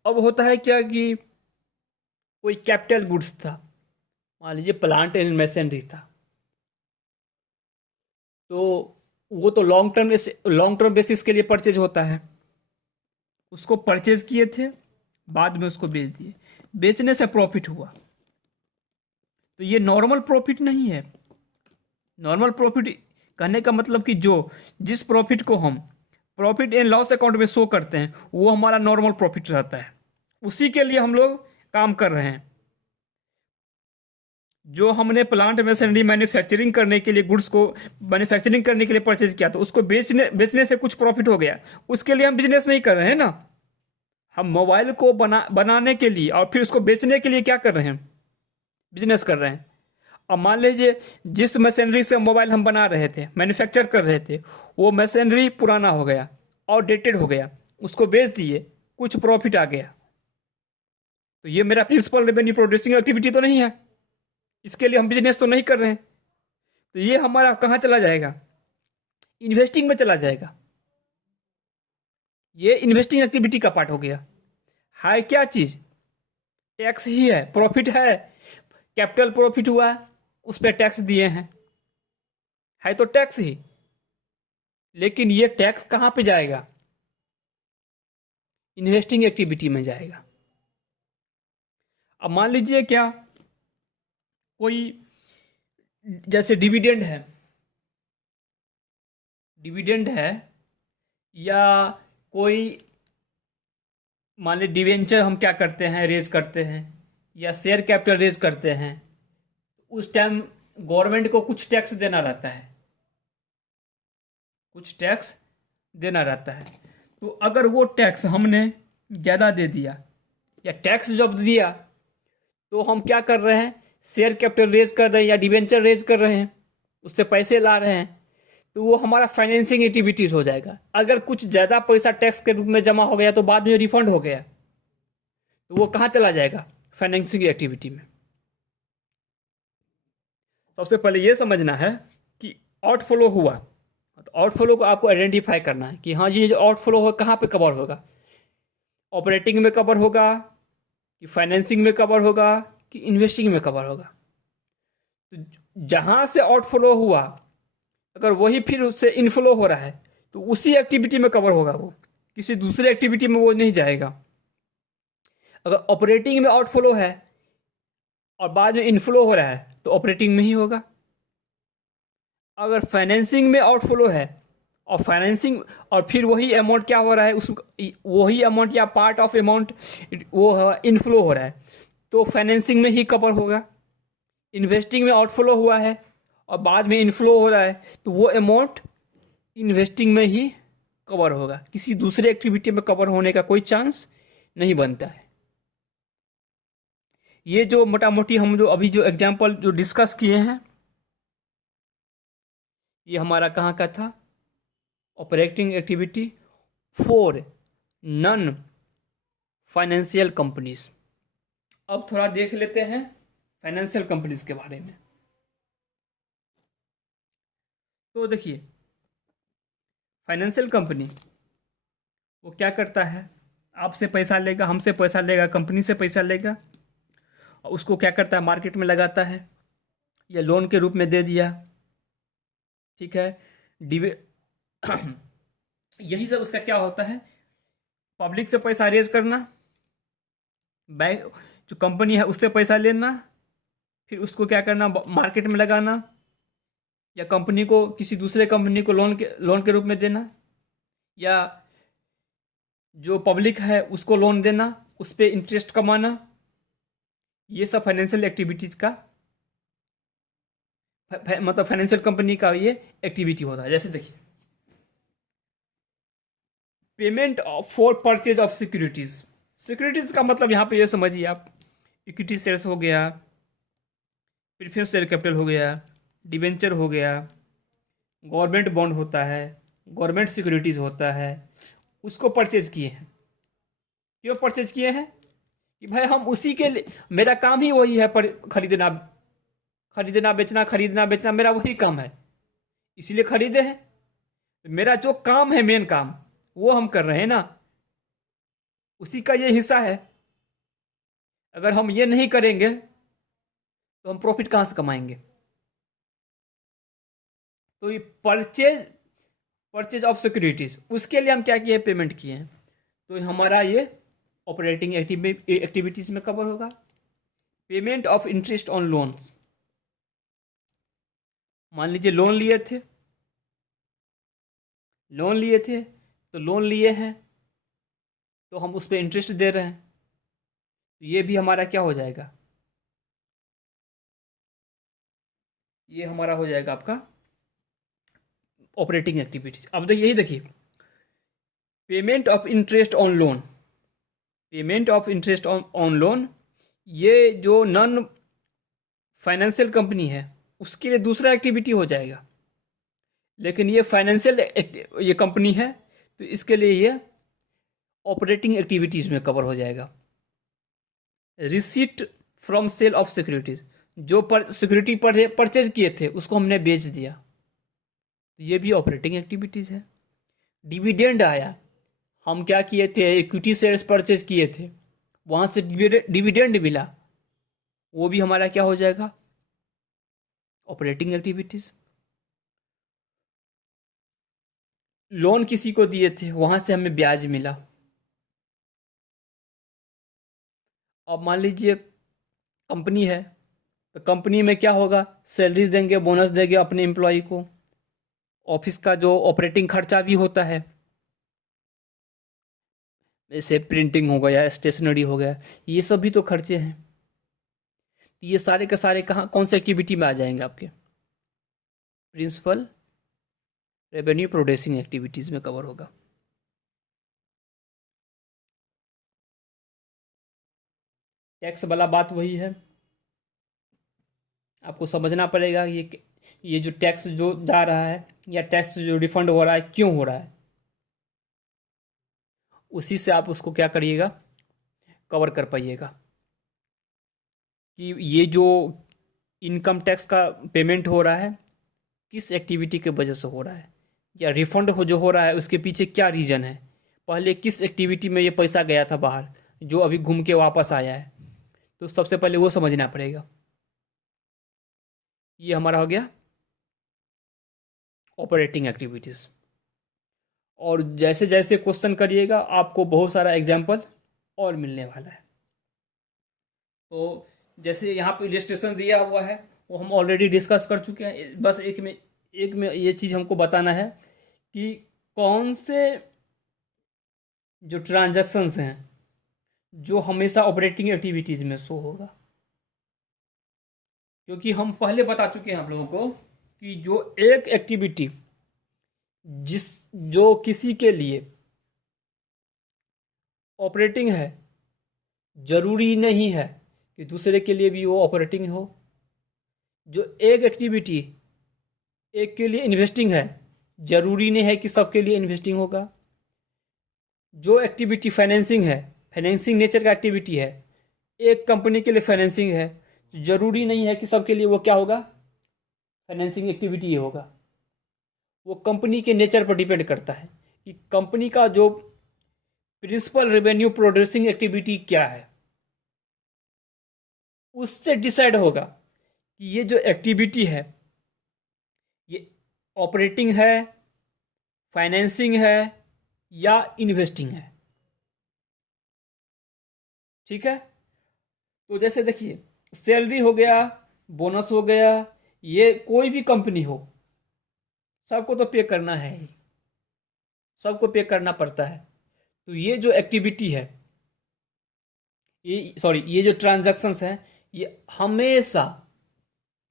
अब होता है क्या कि कोई कैपिटल गुड्स था, मान लीजिए प्लांट एंड मशीनरी था, तो वो तो लॉन्ग टर्म बेसिस के लिए परचेज होता है। उसको परचेज किए थे, बाद में उसको बेच दिए, बेचने से प्रॉफिट हुआ, तो ये नॉर्मल प्रॉफिट नहीं है। नॉर्मल प्रॉफिट कहने का मतलब कि जिस प्रॉफिट को हम प्रॉफिट एंड लॉस अकाउंट में शो करते हैं वो हमारा नॉर्मल प्रॉफिट रहता है, उसी के लिए हम लोग काम कर रहे हैं। जो हमने प्लांट मशीनरी मैन्युफैक्चरिंग करने के लिए, गुड्स को मैन्युफैक्चरिंग करने के लिए परचेज किया, तो उसको बेचने से कुछ प्रॉफिट हो गया, उसके लिए हम बिजनेस नहीं कर रहे हैं ना। हम मोबाइल को बनाने के लिए और फिर उसको बेचने के लिए क्या कर रहे हैं, बिजनेस कर रहे हैं। अब मान लीजिए जिस मशीनरी से मोबाइल हम बना रहे थे, मैन्युफैक्चर कर रहे थे, वो मशीनरी पुराना हो गया, आउटडेटेड हो गया, उसको बेच दिए, कुछ प्रॉफिट आ गया, तो ये मेरा प्रिंसिपल रेवेन्यू प्रोड्यूसिंग एक्टिविटी तो नहीं है, इसके लिए हम बिजनेस तो नहीं कर रहे हैं। तो ये हमारा कहाँ चला जाएगा, इन्वेस्टिंग में चला जाएगा। ये इन्वेस्टिंग एक्टिविटी का पार्ट हो गया। है क्या चीज, टैक्स ही है, प्रॉफिट है, कैपिटल प्रॉफिट हुआ, उस पर टैक्स दिए हैं, है तो टैक्स ही। लेकिन ये टैक्स कहाँ पे जाएगा, इन्वेस्टिंग एक्टिविटी में जाएगा। अब मान लीजिए क्या, कोई जैसे डिविडेंड है या कोई, मान लीजिए डिवेंचर हम क्या करते हैं, रेज करते हैं, या शेयर कैपिटल रेज करते हैं, उस टाइम गवर्नमेंट को कुछ टैक्स देना रहता है, कुछ टैक्स देना रहता है। तो अगर वो टैक्स हमने ज़्यादा दे दिया, या टैक्स जब दिया, तो हम क्या कर रहे हैं, शेयर कैपिटल रेज कर रहे हैं या डिवेंचर रेज कर रहे हैं, उससे पैसे ला रहे हैं, तो वो हमारा फाइनेंसिंग एक्टिविटीज हो जाएगा। अगर कुछ ज़्यादा पैसा टैक्स के रूप में जमा हो गया तो बाद में रिफंड हो गया, तो वो कहाँ चला जाएगा, फाइनेंसिंग एक्टिविटी में। सबसे पहले ये समझना है कि आउटफ्लो हुआ, तो आउटफ्लो को आपको आइडेंटिफाई करना है कि हाँ ये जो आउटफ्लो हो कहाँ पे कवर होगा, ऑपरेटिंग में कवर होगा कि फाइनेंसिंग में कवर होगा कि इन्वेस्टिंग में कवर होगा। तो जहाँ से आउटफ्लो हुआ, अगर वही फिर उससे इनफ्लो हो रहा है तो उसी एक्टिविटी में कवर होगा, वो किसी दूसरे एक्टिविटी में वो नहीं जाएगा। अगर ऑपरेटिंग में आउटफ्लो है और बाद में इनफ्लो हो रहा है तो ऑपरेटिंग में ही होगा। अगर फाइनेंसिंग में आउटफ्लो है और फाइनेंसिंग और फिर वही अमाउंट क्या हो रहा है, उस वही अमाउंट या पार्ट ऑफ अमाउंट वो इनफ्लो हो रहा है, तो फाइनेंसिंग में ही कवर होगा। इन्वेस्टिंग में आउटफ्लो हुआ है और बाद में इनफ्लो हो रहा है, तो वो अमाउंट इन्वेस्टिंग में ही कवर होगा, किसी दूसरे एक्टिविटी में कवर होने का कोई चांस नहीं बनता है। ये जो मोटा मोटी हम जो अभी जो एग्जाम्पल जो डिस्कस किए हैं, ये हमारा कहाँ का था, operating activity for non financial companies. अब थोड़ा देख लेते हैं फाइनेंशियल कंपनीज के बारे में। तो देखिए, फाइनेंशियल कंपनी वो क्या करता है, आपसे पैसा लेगा, हमसे पैसा लेगा, कंपनी से पैसा लेगा, और उसको क्या करता है, मार्केट में लगाता है या लोन के रूप में दे दिया, ठीक है। यही सब उसका क्या होता है, पब्लिक से पैसा रेज करना, बैंक जो कंपनी है उससे पैसा लेना, फिर उसको क्या करना, मार्केट में लगाना, या कंपनी को किसी दूसरे कंपनी को लोन के रूप में देना, या जो पब्लिक है उसको लोन देना, उस पर इंटरेस्ट कमाना, ये सब फाइनेंशियल एक्टिविटीज़ का मतलब फाइनेंशियल कंपनी का ये एक्टिविटी होता है। जैसे देखिए, payment for purchase of securities. Securities का मतलब यहाँ पे ये समझिए आप, इक्विटी शेयर्स हो गया, प्रेफरेंस शेयर कैपिटल हो गया, डिबेंचर हो गया, गवर्नमेंट बॉन्ड होता है, गवर्नमेंट सिक्योरिटीज़ होता है, उसको परचेज किए हैं। क्यों परचेज किए हैं? कि भाई हम उसी के लिए, मेरा काम ही वही है, पर खरीदना खरीदना बेचना, खरीदना बेचना मेरा वही काम है, इसीलिए खरीदे हैं। मेरा जो काम है, मेन काम, वो हम कर रहे हैं ना, उसी का ये हिस्सा है। अगर हम ये नहीं करेंगे तो हम प्रॉफिट कहाँ से कमाएंगे? तो ये परचेज ऑफ सिक्योरिटीज, उसके लिए हम क्या किए, पेमेंट किए हैं। तो हमारा ये ऑपरेटिंग एक्टिविटीज में कवर होगा। Payment of interest on loans, मान लीजिए लोन लिए थे, तो लोन लिए हैं तो हम उस पर इंटरेस्ट दे रहे हैं, तो ये भी हमारा क्या हो जाएगा, ये हमारा हो जाएगा आपका ऑपरेटिंग एक्टिविटीज। अब देखिए, यही देखिए, payment of interest on loan, payment of interest on loan, ये जो नॉन फाइनेंशियल कंपनी है उसके लिए दूसरा एक्टिविटी हो जाएगा, लेकिन ये फाइनेंशियल ये कंपनी है तो इसके लिए ये ऑपरेटिंग एक्टिविटीज में कवर हो जाएगा। Receipt from sale of securities, जो सिक्योरिटी परचेज किए थे उसको हमने बेच दिया, तो ये भी ऑपरेटिंग एक्टिविटीज है। डिविडेंड आया, हम क्या किए थे, इक्विटी शेयर्स परचेज किए थे, वहां से डिविडेंड मिला, वो भी हमारा क्या हो जाएगा, ऑपरेटिंग एक्टिविटीज। लोन किसी को दिए थे, वहां से हमें ब्याज मिला। अब मान लीजिए कंपनी है, तो कंपनी में क्या होगा, सैलरीज देंगे, बोनस देंगे अपने एम्प्लॉय को, ऑफिस का जो ऑपरेटिंग खर्चा भी होता है, जैसे प्रिंटिंग हो गया, स्टेशनरी हो गया, ये सब भी तो खर्चे हैं। ये सारे के सारे कहाँ, कौन सी एक्टिविटी में आ जाएंगे, आपके प्रिंसिपल रेवेन्यू प्रोड्यूसिंग एक्टिविटीज में कवर होगा। टैक्स वाला बात वही है, आपको समझना पड़ेगा ये जो टैक्स जो जा रहा है या टैक्स जो रिफंड हो रहा है, क्यों हो रहा है, उसी से आप उसको क्या करिएगा, कवर कर पाइएगा। कि ये जो इनकम टैक्स का पेमेंट हो रहा है किस एक्टिविटी के वजह से हो रहा है, या रिफंड जो हो रहा है उसके पीछे क्या रीज़न है, पहले किस एक्टिविटी में ये पैसा गया था बाहर जो अभी घूम के वापस आया है, तो सबसे पहले वो समझना पड़ेगा। ये हमारा हो गया ऑपरेटिंग एक्टिविटीज़। और जैसे जैसे क्वेश्चन करिएगा आपको बहुत सारा एग्जाम्पल और मिलने वाला है। तो जैसे यहाँ पे इलस्ट्रेशन दिया हुआ है वो हम ऑलरेडी डिस्कस कर चुके हैं, बस एक में ये चीज़ हमको बताना है कि कौन से जो ट्रांजैक्शंस हैं जो हमेशा ऑपरेटिंग एक्टिविटीज़ में शो होगा, क्योंकि हम पहले बता चुके हैं आप लोगों को कि जो एक एक्टिविटी जो किसी के लिए ऑपरेटिंग है, जरूरी नहीं है कि दूसरे के लिए भी वो ऑपरेटिंग हो। जो एक एक्टिविटी एक के लिए इन्वेस्टिंग है, जरूरी नहीं है कि सबके लिए इन्वेस्टिंग होगा। जो एक्टिविटी फाइनेंसिंग है, फाइनेंसिंग नेचर का एक्टिविटी है, एक कंपनी के लिए फाइनेंसिंग है, जरूरी नहीं है कि सबके लिए वो क्या होगा, फाइनेंसिंग एक्टिविटी ही होगा। वो कंपनी के नेचर पर डिपेंड करता है कि कंपनी का जो प्रिंसिपल रेवेन्यू प्रोड्यूसिंग एक्टिविटी क्या है, उससे डिसाइड होगा कि ये जो एक्टिविटी है ये ऑपरेटिंग है, फाइनेंसिंग है या इन्वेस्टिंग है। ठीक है, तो जैसे देखिए सैलरी हो गया, बोनस हो गया, ये कोई भी कंपनी हो सबको तो पे करना है ही, सबको पे करना पड़ता है। तो ये जो एक्टिविटी है, ये जो ट्रांजैक्शंस हैं, ये हमेशा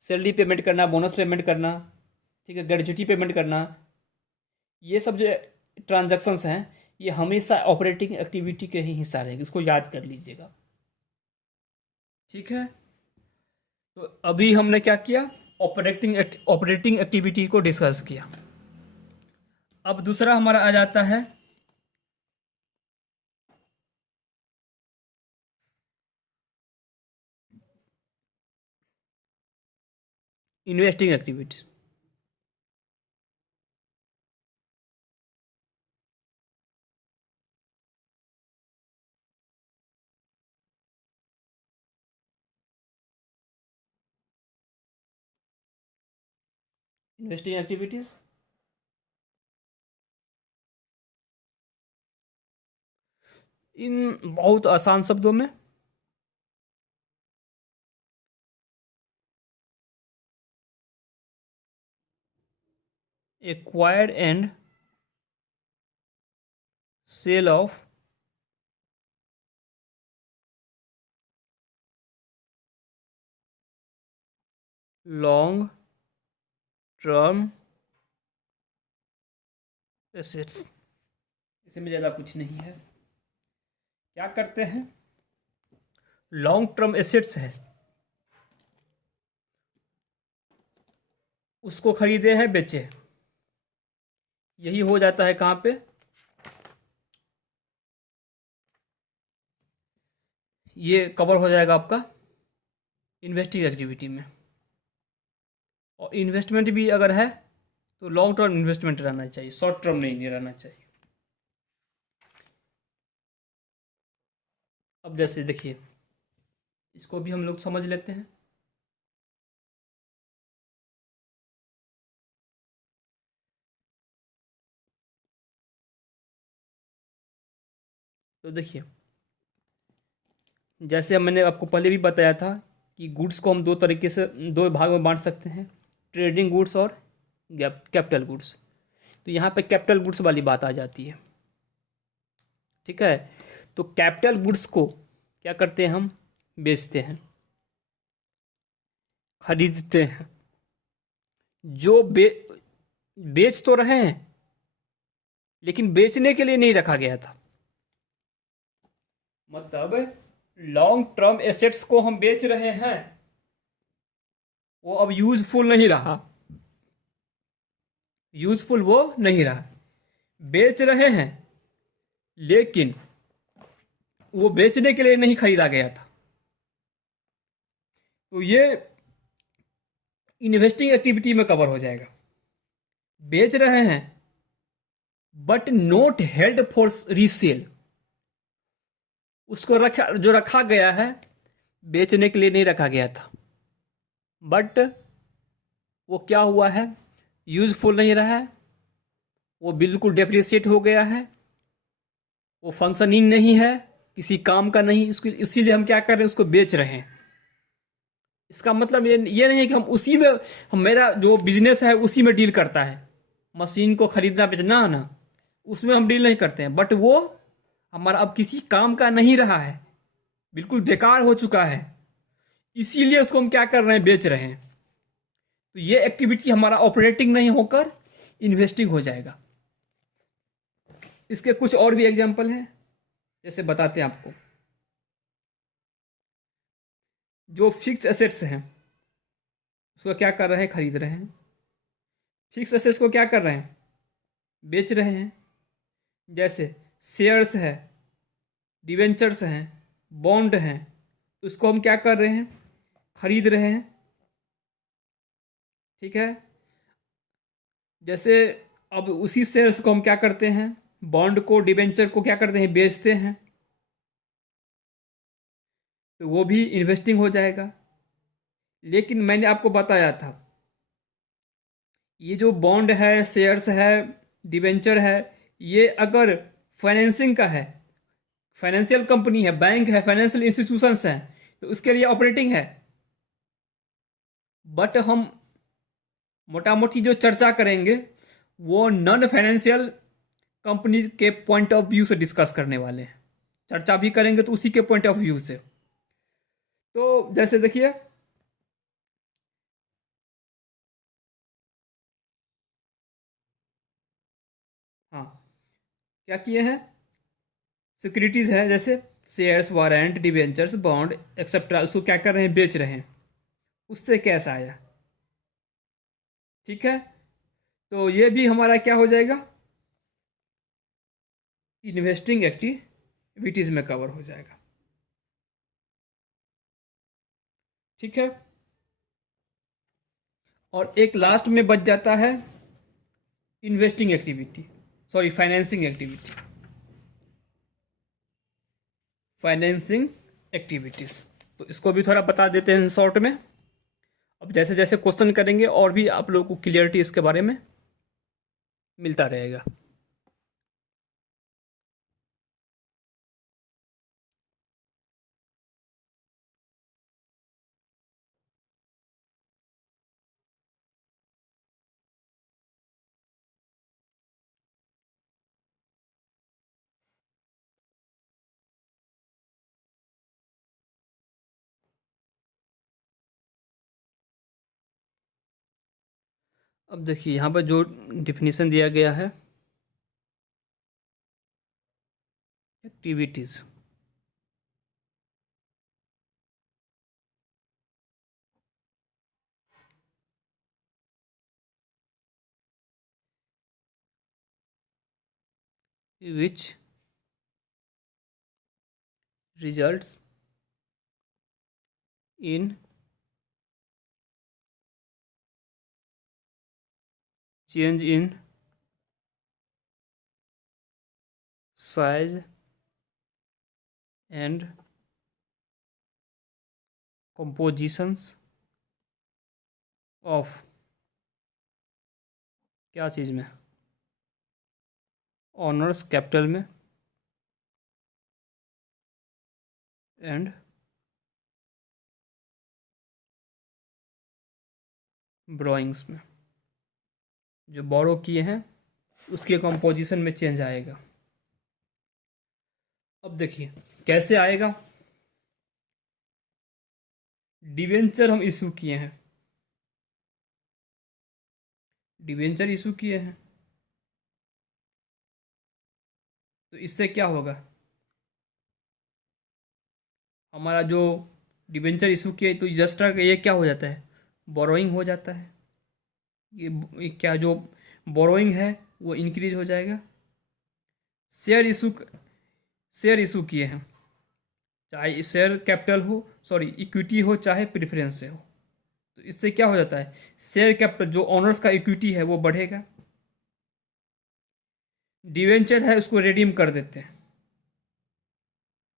सैलरी पेमेंट करना, बोनस पेमेंट करना, ठीक है, ग्रेजुटी पेमेंट करना, ये सब जो ट्रांजैक्शंस हैं ये हमेशा ऑपरेटिंग एक्टिविटी के ही हिस्सा रहेंगे, इसको याद कर लीजिएगा। ठीक है, तो अभी हमने क्या किया, ऑपरेटिंग एक्टिविटी को डिस्कस किया। अब दूसरा हमारा आ जाता है इन्वेस्टिंग एक्टिविटीज। इन्वेस्टिंग एक्टिविटीज इन बहुत आसान शब्दों में acquire and sale of long term assets. इसमें ज़्यादा कुछ नहीं है। क्या करते हैं, लॉन्ग टर्म एसेट्स है उसको खरीदे हैं, बेचे, यही हो जाता है कहाँ पे, ये कवर हो जाएगा आपका इन्वेस्टिंग एक्टिविटी में। और इन्वेस्टमेंट भी अगर है तो लॉन्ग टर्म इन्वेस्टमेंट रहना चाहिए, शॉर्ट टर्म नहीं रहना चाहिए। अब जैसे देखिए, इसको भी हम लोग समझ लेते हैं। तो देखिए, जैसे मैंने आपको पहले भी बताया था कि गुड्स को हम दो तरीके से, दो भाग में बांट सकते हैं, ट्रेडिंग गुड्स और कैपिटल गुड्स। तो यहाँ पे कैपिटल गुड्स वाली बात आ जाती है। ठीक है, तो कैपिटल गुड्स को क्या करते हैं, हम बेचते हैं, खरीदते हैं। जो बेच तो रहे हैं लेकिन बेचने के लिए नहीं रखा गया था, मतलब लॉन्ग टर्म एसेट्स को हम बेच रहे हैं, वो अब यूजफुल नहीं रहा, यूजफुल वो नहीं रहा। बेच रहे हैं लेकिन वो बेचने के लिए नहीं खरीदा गया था। तो ये इन्वेस्टिंग एक्टिविटी में कवर हो जाएगा। बेच रहे हैं but not held for resale, उसको रखा गया है, बेचने के लिए नहीं रखा गया था, बट वो क्या हुआ है, यूजफुल नहीं रहा है, वो बिल्कुल डेप्रिसिएट हो गया है, वो फंक्शनिंग नहीं है, किसी काम का नहीं, इसीलिए हम क्या कर रहे हैं, उसको बेच रहे हैं। इसका मतलब ये नहीं है कि हम उसी में, मेरा जो बिजनेस है उसी में डील करता है, मशीन को खरीदना बेचना ना, उसमें हम डील नहीं करते हैं, बट वो हमारा अब किसी काम का नहीं रहा है, बिल्कुल बेकार हो चुका है, इसीलिए उसको हम क्या कर रहे हैं, बेच रहे हैं। तो ये एक्टिविटी हमारा ऑपरेटिंग नहीं होकर इन्वेस्टिंग हो जाएगा। इसके कुछ और भी एग्जांपल हैं, जैसे बताते हैं आपको। जो फिक्स एसेट्स हैं उसको क्या कर रहे हैं, खरीद रहे हैं। फिक्स एसेट्स को क्या कर रहे हैं, बेच रहे हैं। जैसे शेयर्स है, डिवेंचर्स हैं, बॉन्ड हैं, उसको हम क्या कर रहे हैं, खरीद रहे हैं। ठीक है, जैसे अब उसी शेयर्स को हम क्या करते हैं, बॉन्ड को, डिवेंचर को क्या करते हैं, बेचते हैं, तो वो भी इन्वेस्टिंग हो जाएगा। लेकिन मैंने आपको बताया था, ये जो बॉन्ड है, शेयर्स है, डिवेंचर है, ये अगर फाइनेंसिंग का है, फाइनेंशियल कंपनी है, बैंक है, फाइनेंशियल इंस्टीट्यूशंस हैं, तो उसके लिए ऑपरेटिंग है। बट हम मोटा मोटी जो चर्चा करेंगे वो नॉन फाइनेंशियल कंपनी के पॉइंट ऑफ व्यू से डिस्कस करने वाले हैं, चर्चा भी करेंगे तो उसी के पॉइंट ऑफ व्यू से। तो जैसे देखिए, हाँ, क्या किए हैं, सिक्योरिटीज है जैसे shares, warrant, debentures, bond etcetera, उसको क्या कर रहे हैं, बेच रहे हैं, उससे कैश आया। ठीक है, तो ये भी हमारा क्या हो जाएगा, इन्वेस्टिंग एक्टिविटीज में कवर हो जाएगा। ठीक है, और एक लास्ट में बच जाता है investing activity, sorry financing activity, financing activities. तो इसको भी थोड़ा बता देते हैं शॉर्ट में। अब जैसे जैसे क्वेश्चन करेंगे और भी आप लोगों को क्लियरिटी इसके बारे में मिलता रहेगा। अब देखिए यहाँ पर जो डिफिनीशन दिया गया है, activities, which results in change in size and compositions of, क्या चीज़ में, ऑनर्स कैपिटल में एंड ब्रोइंग्स में, जो बोरो किए हैं उसके कंपोजिशन में चेंज आएगा। अब देखिए कैसे आएगा, डिवेंचर हम इशू किए हैं, डिवेंचर इशू किए हैं, तो इससे क्या होगा, हमारा जो डिवेंचर इशू किया तो रजिस्टर ये क्या हो जाता है, बोरोइंग हो जाता है। ये क्या जो बोरोइंग है वो इंक्रीज हो जाएगा। शेयर इशू, शेयर इशू किए हैं, चाहे शेयर कैपिटल हो, सॉरी इक्विटी हो, चाहे प्रेफरेंस से हो, तो इससे क्या हो जाता है, शेयर कैपिटल जो ओनर्स का इक्विटी है वो बढ़ेगा। डिवेंचर है उसको रिडीम कर देते हैं,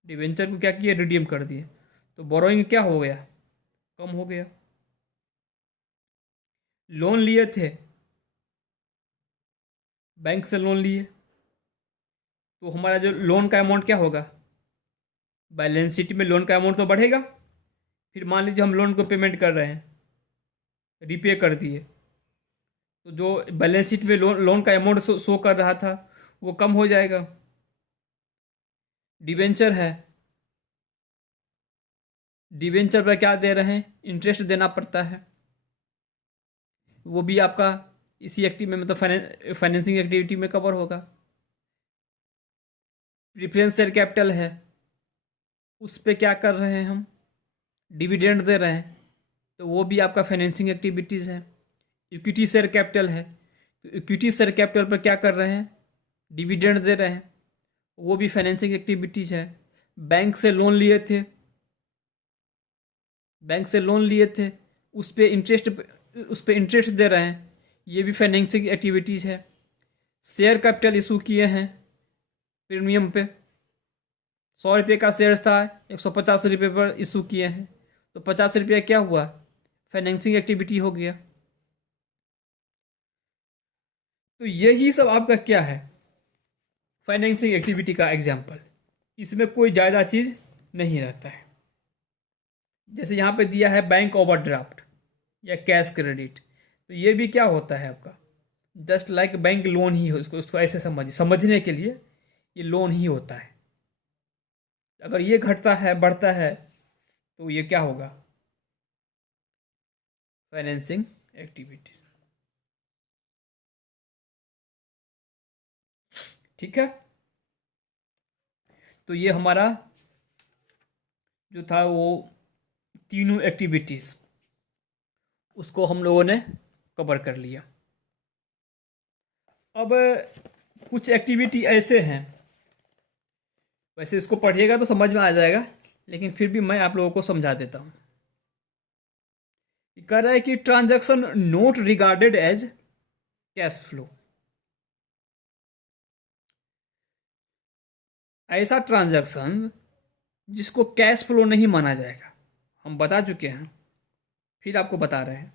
डिवेंचर को क्या किए, रिडीम कर दिए, तो बोरोइंग क्या हो गया, कम हो गया। लोन लिए थे, बैंक से लोन लिए, तो हमारा जो लोन का अमाउंट क्या होगा, बैलेंस शीट में लोन का अमाउंट तो बढ़ेगा। फिर मान लीजिए हम लोन को पेमेंट कर रहे हैं, रिपे कर दिए, तो जो बैलेंस शीट में लोन का अमाउंट शो कर रहा था वो कम हो जाएगा। डिवेंचर है, डिवेंचर पर क्या दे रहे हैं, इंटरेस्ट देना पड़ता है, वो भी आपका इसी एक्टिव में मतलब फाइनेंसिंग एक्टिविटी में कवर होगा। प्रेफरेंस शेयर कैपिटल है, उस पर क्या कर रहे हैं हम, डिविडेंड दे रहे हैं, तो वो भी आपका फाइनेंसिंग एक्टिविटीज़ है। इक्विटी शेयर कैपिटल है, तो इक्विटी शेयर कैपिटल पर क्या कर रहे हैं, डिविडेंड दे रहे हैं, वो भी फाइनेंसिंग एक्टिविटीज़ है। बैंक से लोन लिए थे, बैंक से लोन लिए थे, उस पर इंटरेस्ट दे रहे हैं, ये भी फाइनेंसिंग एक्टिविटीज़ है। शेयर कैपिटल इशू किए हैं प्रीमियम पे, 100 रुपये का शेयर था, 150 रुपये पर इशू किए हैं, तो 50 रुपया क्या हुआ, फाइनेंसिंग एक्टिविटी हो गया। तो यही सब आपका क्या है, फाइनेंसिंग एक्टिविटी का एग्जाम्पल। इसमें कोई ज़्यादा चीज़ नहीं रहता है। जैसे यहाँ पे दिया है बैंक ओवरड्राफ्ट या कैश क्रेडिट, तो ये भी क्या होता है आपका, जस्ट लाइक बैंक लोन ही हो, उसको ऐसे समझने के लिए ये लोन ही होता है। अगर ये घटता है बढ़ता है तो ये क्या होगा? Financing activities. ठीक है, तो ये हमारा जो था वो तीनों एक्टिविटीज उसको हम लोगों ने कवर कर लिया। अब कुछ एक्टिविटी ऐसे हैं, वैसे इसको पढ़िएगा तो समझ में आ जाएगा, लेकिन फिर भी मैं आप लोगों को समझा देता हूँ। कह रहा है कि transaction not regarded as cash flow, ऐसा ट्रांजैक्शन जिसको कैश फ्लो नहीं माना जाएगा। हम बता चुके हैं, फिर आपको बता रहे हैं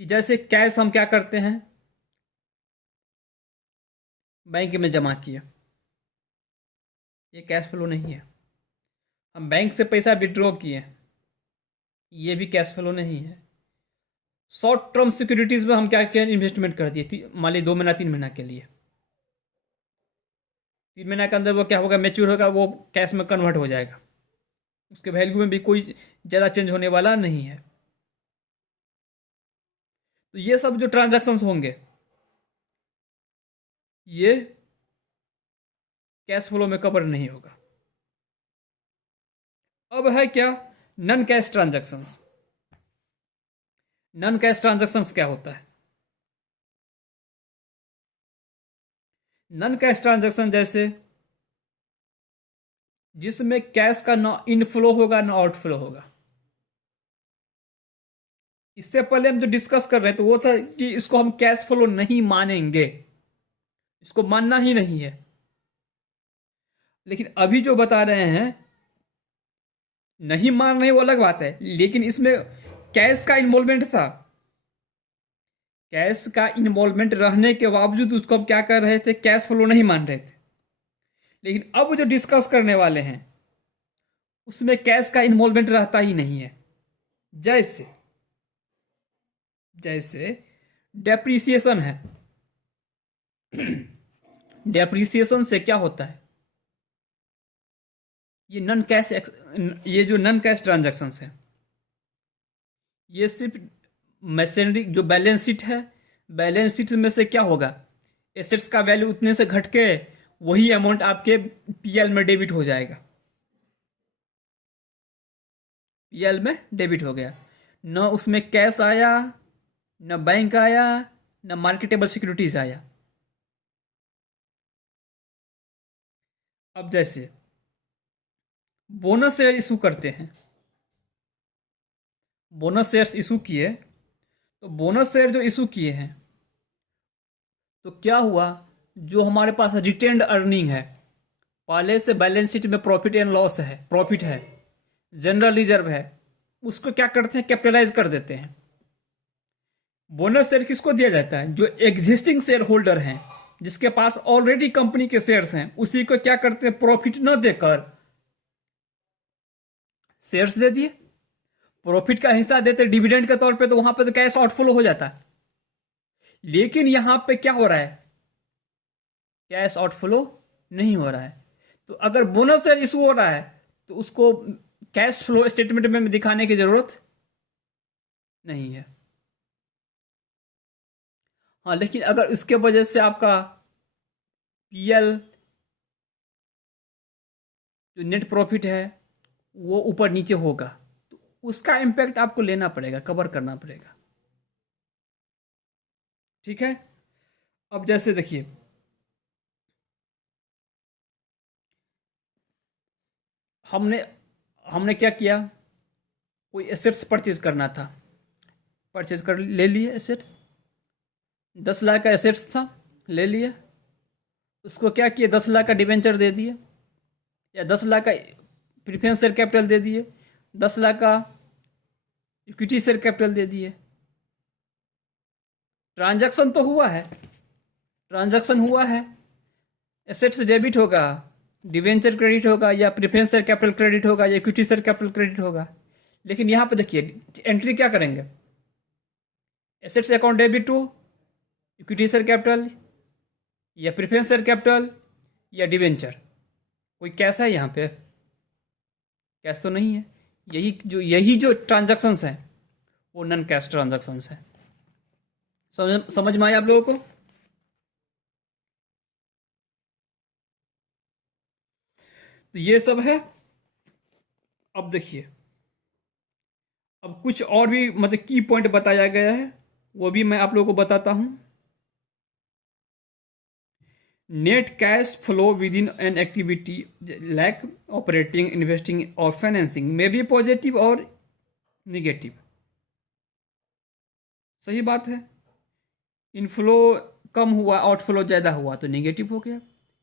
कि जैसे कैश हम क्या करते हैं, बैंक में जमा किए, ये कैश फ्लो नहीं है। हम बैंक से पैसा विड्रॉ किए, ये भी कैश फ्लो नहीं है। शॉर्ट टर्म सिक्योरिटीज में हम क्या किया, इन्वेस्टमेंट कर दिए, मान ली 2 महीना 3 महीना के लिए। 3 महीना के अंदर वो क्या होगा, मैच्योर होगा, वो कैश में कन्वर्ट हो जाएगा, उसके वैल्यू में भी कोई ज़्यादा चेंज होने वाला नहीं है। तो ये सब जो ट्रांजैक्शंस होंगे ये कैश फ्लो में कवर नहीं होगा। अब है क्या, non cash transactions. Non cash transactions क्या होता है? नन कैश ट्रांजैक्शन जैसे जिसमें कैश का ना इनफ्लो होगा ना आउटफ्लो होगा। इससे पहले हम जो डिस्कस कर रहे थे वो था कि इसको हम कैश फ्लो नहीं मानेंगे, इसको मानना ही नहीं है। लेकिन अभी जो बता रहे हैं, नहीं मान रहे वो अलग बात है, लेकिन इसमें कैश का इन्वॉल्वमेंट था। कैश का इन्वॉल्वमेंट रहने के बावजूद उसको हम क्या कर रहे थे, कैश फ्लो नहीं मान रहे थे। लेकिन अब जो डिस्कस करने वाले हैं उसमें कैश का इन्वॉल्वमेंट रहता ही नहीं है। जैसे जैसे डेप्रीसिएशन है। डेप्रीसिएशन से क्या होता है, ये जो नन कैश ट्रांजैक्शंस है, ये सिर्फ मैसेनरी जो बैलेंस शीट है, बैलेंस शीट में से क्या होगा, एसेट्स का वैल्यू उतने से घट के वही अमाउंट आपके पीएल में डेबिट हो जाएगा। पीएल में डेबिट हो गया, न उसमें कैश आया, न बैंक आया, न मार्केटेबल सिक्योरिटीज आया। अब जैसे बोनस शेयर इशू करते हैं, बोनस शेयर्स इशू किए, तो बोनस शेयर जो इशू किए हैं तो क्या हुआ, जो हमारे पास रिटेन्ड अर्निंग है, पहले से बैलेंस शीट में प्रॉफिट एंड लॉस है, प्रॉफिट है, जनरल रिजर्व है, उसको क्या करते हैं, कैपिटलाइज कर देते हैं। बोनस शेयर किसको दिया जाता है, जो एग्जिस्टिंग शेयर होल्डर हैं, जिसके पास ऑलरेडी कंपनी के शेयर्स हैं, उसी को क्या करते हैं, प्रॉफिट न देकर शेयर्स दे दिए, प्रॉफिट का हिस्सा देते डिविडेंड के तौर पे, तो वहां पे तो कैश आउटफ्लो हो जाता है। लेकिन यहां पे क्या हो रहा है, कैश आउटफ्लो नहीं हो रहा है। तो अगर बोनस शेयर इशू हो रहा है तो उसको कैश फ्लो स्टेटमेंट में दिखाने की जरूरत नहीं है। हाँ, लेकिन अगर इसके वजह से आपका पीएल जो नेट प्रॉफिट है वो ऊपर नीचे होगा, तो उसका इम्पैक्ट आपको लेना पड़ेगा, कवर करना पड़ेगा। ठीक है, अब जैसे देखिए, हमने हमने क्या किया, कोई एसेट्स परचेज करना था, परचेज कर ले लिए एसेट्स, 10 लाख का एसेट्स था, ले लिए, उसको क्या किया, 10 लाख का डिवेंचर दे दिए, या 10 लाख का प्रीफरेंस शेयर कैपिटल दे दिए, 10 लाख का इक्विटी शेयर कैपिटल दे दिए। ट्रांजैक्शन तो हुआ है, ट्रांजैक्शन हुआ है, एसेट्स डेबिट होगा, डिवेंचर क्रेडिट होगा, या प्रीफरेंस शेयर कैपिटल क्रेडिट होगा, या इक्विटी शेयर कैपिटल क्रेडिट होगा। लेकिन यहाँ पे देखिए एंट्री क्या करेंगे, assets account debit to equity share capital या प्रेफरेंस शेयर कैपिटल या डिवेंचर। कोई कैश है यहाँ पे? कैश तो नहीं है। यही जो ट्रांजैक्शंस हैं वो नॉन कैश ट्रांजैक्शंस हैं। समझ में आया आप लोगों को? तो ये सब है। अब देखिए, अब कुछ और भी मतलब की पॉइंट बताया गया है, वो भी मैं आप लोगों को बताता हूं। Net cash flow with in an activity like operating, investing और फाइनेंसिंग में भी पॉजिटिव और निगेटिव। सही बात है। इनफ्लो कम हुआ, आउटफ्लो ज़्यादा हुआ तो नेगेटिव हो गया।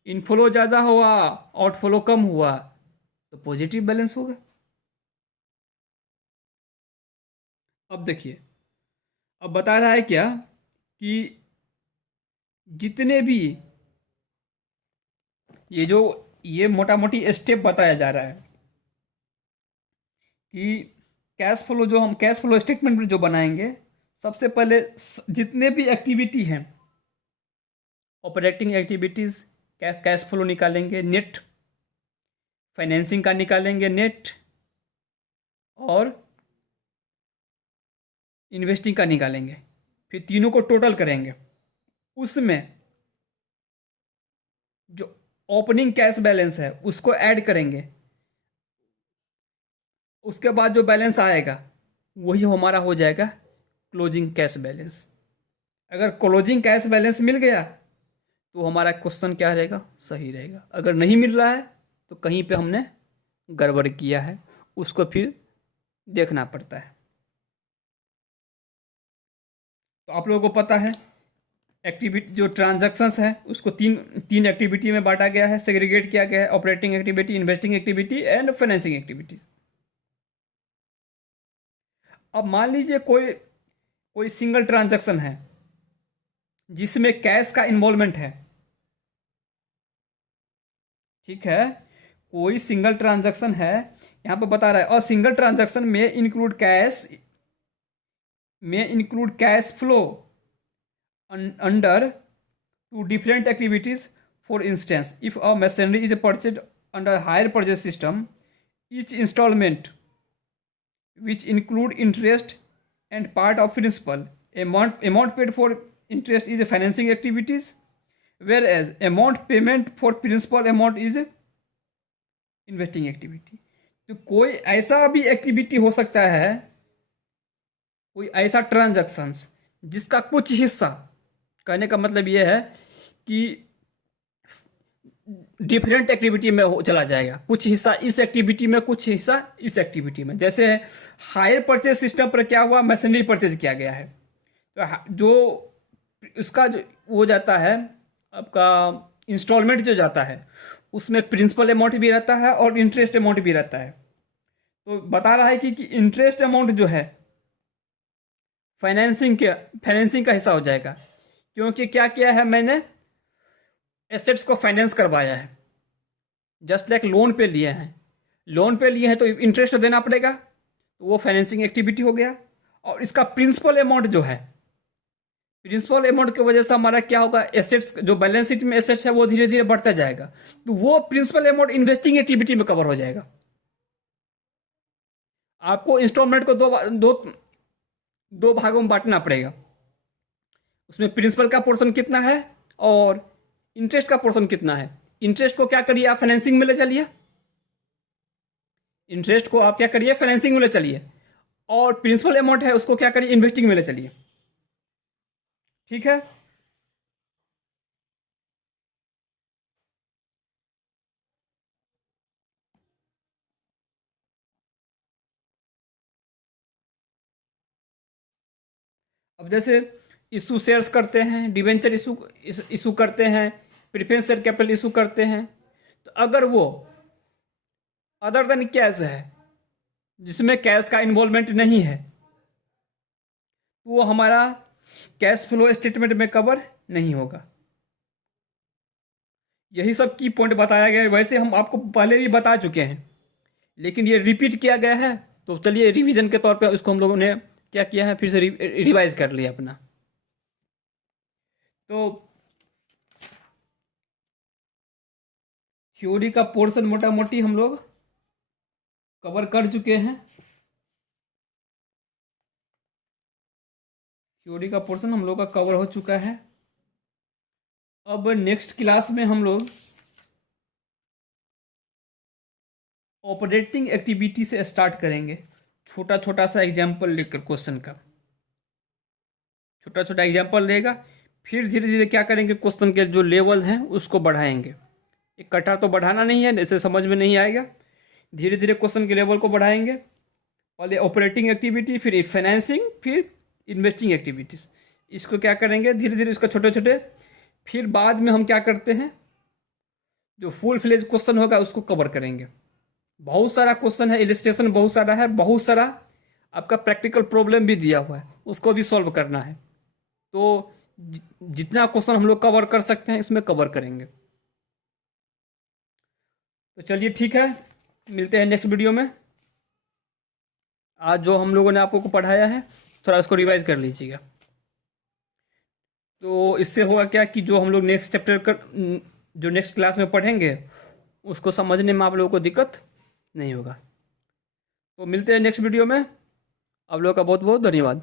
इनफ्लो ज़्यादा हुआ, आउटफ्लो कम हुआ तो पॉजिटिव बैलेंस होगा। अब देखिए, अब बता रहा है क्या कि जितने भी ये मोटा मोटी स्टेप बताया जा रहा है कि कैश फ्लो, जो हम कैश फ्लो स्टेटमेंट में जो बनाएंगे, सबसे पहले जितने भी एक्टिविटी हैं, ऑपरेटिंग एक्टिविटीज़ कैश फ्लो निकालेंगे, नेट फाइनेंसिंग का निकालेंगे नेट, और इन्वेस्टिंग का निकालेंगे। फिर तीनों को टोटल करेंगे, उसमें जो ओपनिंग कैश बैलेंस है उसको ऐड करेंगे। उसके बाद जो बैलेंस आएगा वही हमारा हो जाएगा क्लोजिंग कैश बैलेंस। अगर क्लोजिंग कैश बैलेंस मिल गया तो हमारा क्वेश्चन क्या रहेगा? सही रहेगा। अगर नहीं मिल रहा है तो कहीं पे हमने गड़बड़ किया है, उसको फिर देखना पड़ता है। तो आप लोगों को पता है एक्टिविटी जो ट्रांजैक्शंस है उसको तीन एक्टिविटी में बांटा गया है, सेग्रीगेट किया गया है। Operating activity, investing activity and financing activities. अब मान लीजिए कोई सिंगल ट्रांजैक्शन है जिसमें कैश का इन्वॉल्वमेंट है। ठीक है, कोई सिंगल ट्रांजैक्शन है, यहां पर बता रहा है और सिंगल ट्रांजैक्शन में include cash flow under to different activities. For instance, if a machinery is purchased under hire purchase system, each installment which include interest and part of principal amount paid for interest is a financing activities, whereas amount payment for principal amount is investing activity। तो कोई ऐसा भी activity हो सकता है, कोई ऐसा transactions जिसका कुछ हिस्सा, कहने का मतलब यह है कि डिफरेंट एक्टिविटी में चला जाएगा, कुछ हिस्सा इस एक्टिविटी में, कुछ हिस्सा इस एक्टिविटी में। जैसे हायर परचेज सिस्टम पर क्या हुआ, मशीनरी परचेज किया गया है, तो जो उसका जो वो जाता है आपका इंस्टॉलमेंट जो जाता है उसमें प्रिंसिपल अमाउंट भी रहता है और इंटरेस्ट अमाउंट भी रहता है। तो बता रहा है कि इंटरेस्ट अमाउंट जो है फाइनेंसिंग का हिस्सा हो जाएगा, क्योंकि क्या किया है मैंने, एसेट्स को फाइनेंस करवाया है। जस्ट लाइक लोन पे लिए हैं तो इंटरेस्ट देना पड़ेगा, तो वो फाइनेंसिंग एक्टिविटी हो गया। और इसका प्रिंसिपल अमाउंट जो है, प्रिंसिपल अमाउंट की वजह से हमारा क्या होगा, एसेट्स जो बैलेंस शीट में एसेट्स है वो धीरे धीरे बढ़ता जाएगा, तो वो प्रिंसिपल अमाउंट इन्वेस्टिंग एक्टिविटी में कवर हो जाएगा। आपको इंस्टॉलमेंट को दो भागों में बांटना पड़ेगा। उसमें प्रिंसिपल का पोर्शन कितना है और इंटरेस्ट का पोर्शन कितना है। इंटरेस्ट को क्या करिए, आप फाइनेंसिंग में ले चलिए, इंटरेस्ट को आप क्या करिए, फाइनेंसिंग में ले चलिए, और प्रिंसिपल अमाउंट है उसको क्या करिए, इन्वेस्टिंग में ले चलिए। ठीक है, अब जैसे इशू शेयर्स करते हैं, डिवेंचर इशू करते हैं, प्रेफरेंस शेयर कैपिटल इशू करते हैं, तो अगर वो अदर देन कैश है, जिसमें कैश का इन्वॉल्वमेंट नहीं है, तो वो हमारा कैश फ्लो स्टेटमेंट में कवर नहीं होगा। यही सब की पॉइंट बताया गया है। वैसे हम आपको पहले भी बता चुके हैं, लेकिन ये रिपीट किया गया है, तो चलिए रिवीजन के तौर पे इसको हम लोगों ने क्या किया है, फिर से रिवाइज कर लिया अपना। तो थ्योरी का पोर्शन मोटा मोटी हम लोग कवर कर चुके हैं। थ्योरी का पोर्शन हम लोग का कवर हो चुका है। अब नेक्स्ट क्लास में हम लोग ऑपरेटिंग एक्टिविटी से स्टार्ट करेंगे। छोटा छोटा सा एग्जाम्पल लेकर क्वेश्चन का छोटा छोटा एग्जाम्पल रहेगा। फिर धीरे धीरे क्या करेंगे, क्वेश्चन के जो लेवल हैं उसको बढ़ाएंगे। इकट्ठा तो बढ़ाना नहीं है, जैसे समझ में नहीं आएगा। धीरे धीरे क्वेश्चन के लेवल को बढ़ाएंगे। पहले ऑपरेटिंग एक्टिविटी, फिर फाइनेंसिंग, फिर इन्वेस्टिंग एक्टिविटीज़। इसको क्या करेंगे, धीरे धीरे इसका छोटे छोटे। फिर बाद में हम क्या करते हैं, जो फुल फ्लेज क्वेश्चन होगा उसको कवर करेंगे। बहुत सारा क्वेश्चन है, इलिस्ट्रेशन बहुत सारा है, बहुत सारा आपका प्रैक्टिकल प्रॉब्लम भी दिया हुआ है, उसको भी सॉल्व करना है। तो जितना क्वेश्चन हम लोग कवर कर सकते हैं इसमें कवर करेंगे। तो चलिए ठीक है, मिलते हैं नेक्स्ट वीडियो में। आज जो हम लोगों ने आपको पढ़ाया है थोड़ा इसको रिवाइज कर लीजिएगा। तो इससे होगा क्या कि जो हम लोग नेक्स्ट चैप्टर कर जो नेक्स्ट क्लास में पढ़ेंगे उसको समझने में आप लोगों को दिक्कत नहीं होगा। तो मिलते हैं नेक्स्ट वीडियो में। आप लोगों का बहुत बहुत धन्यवाद।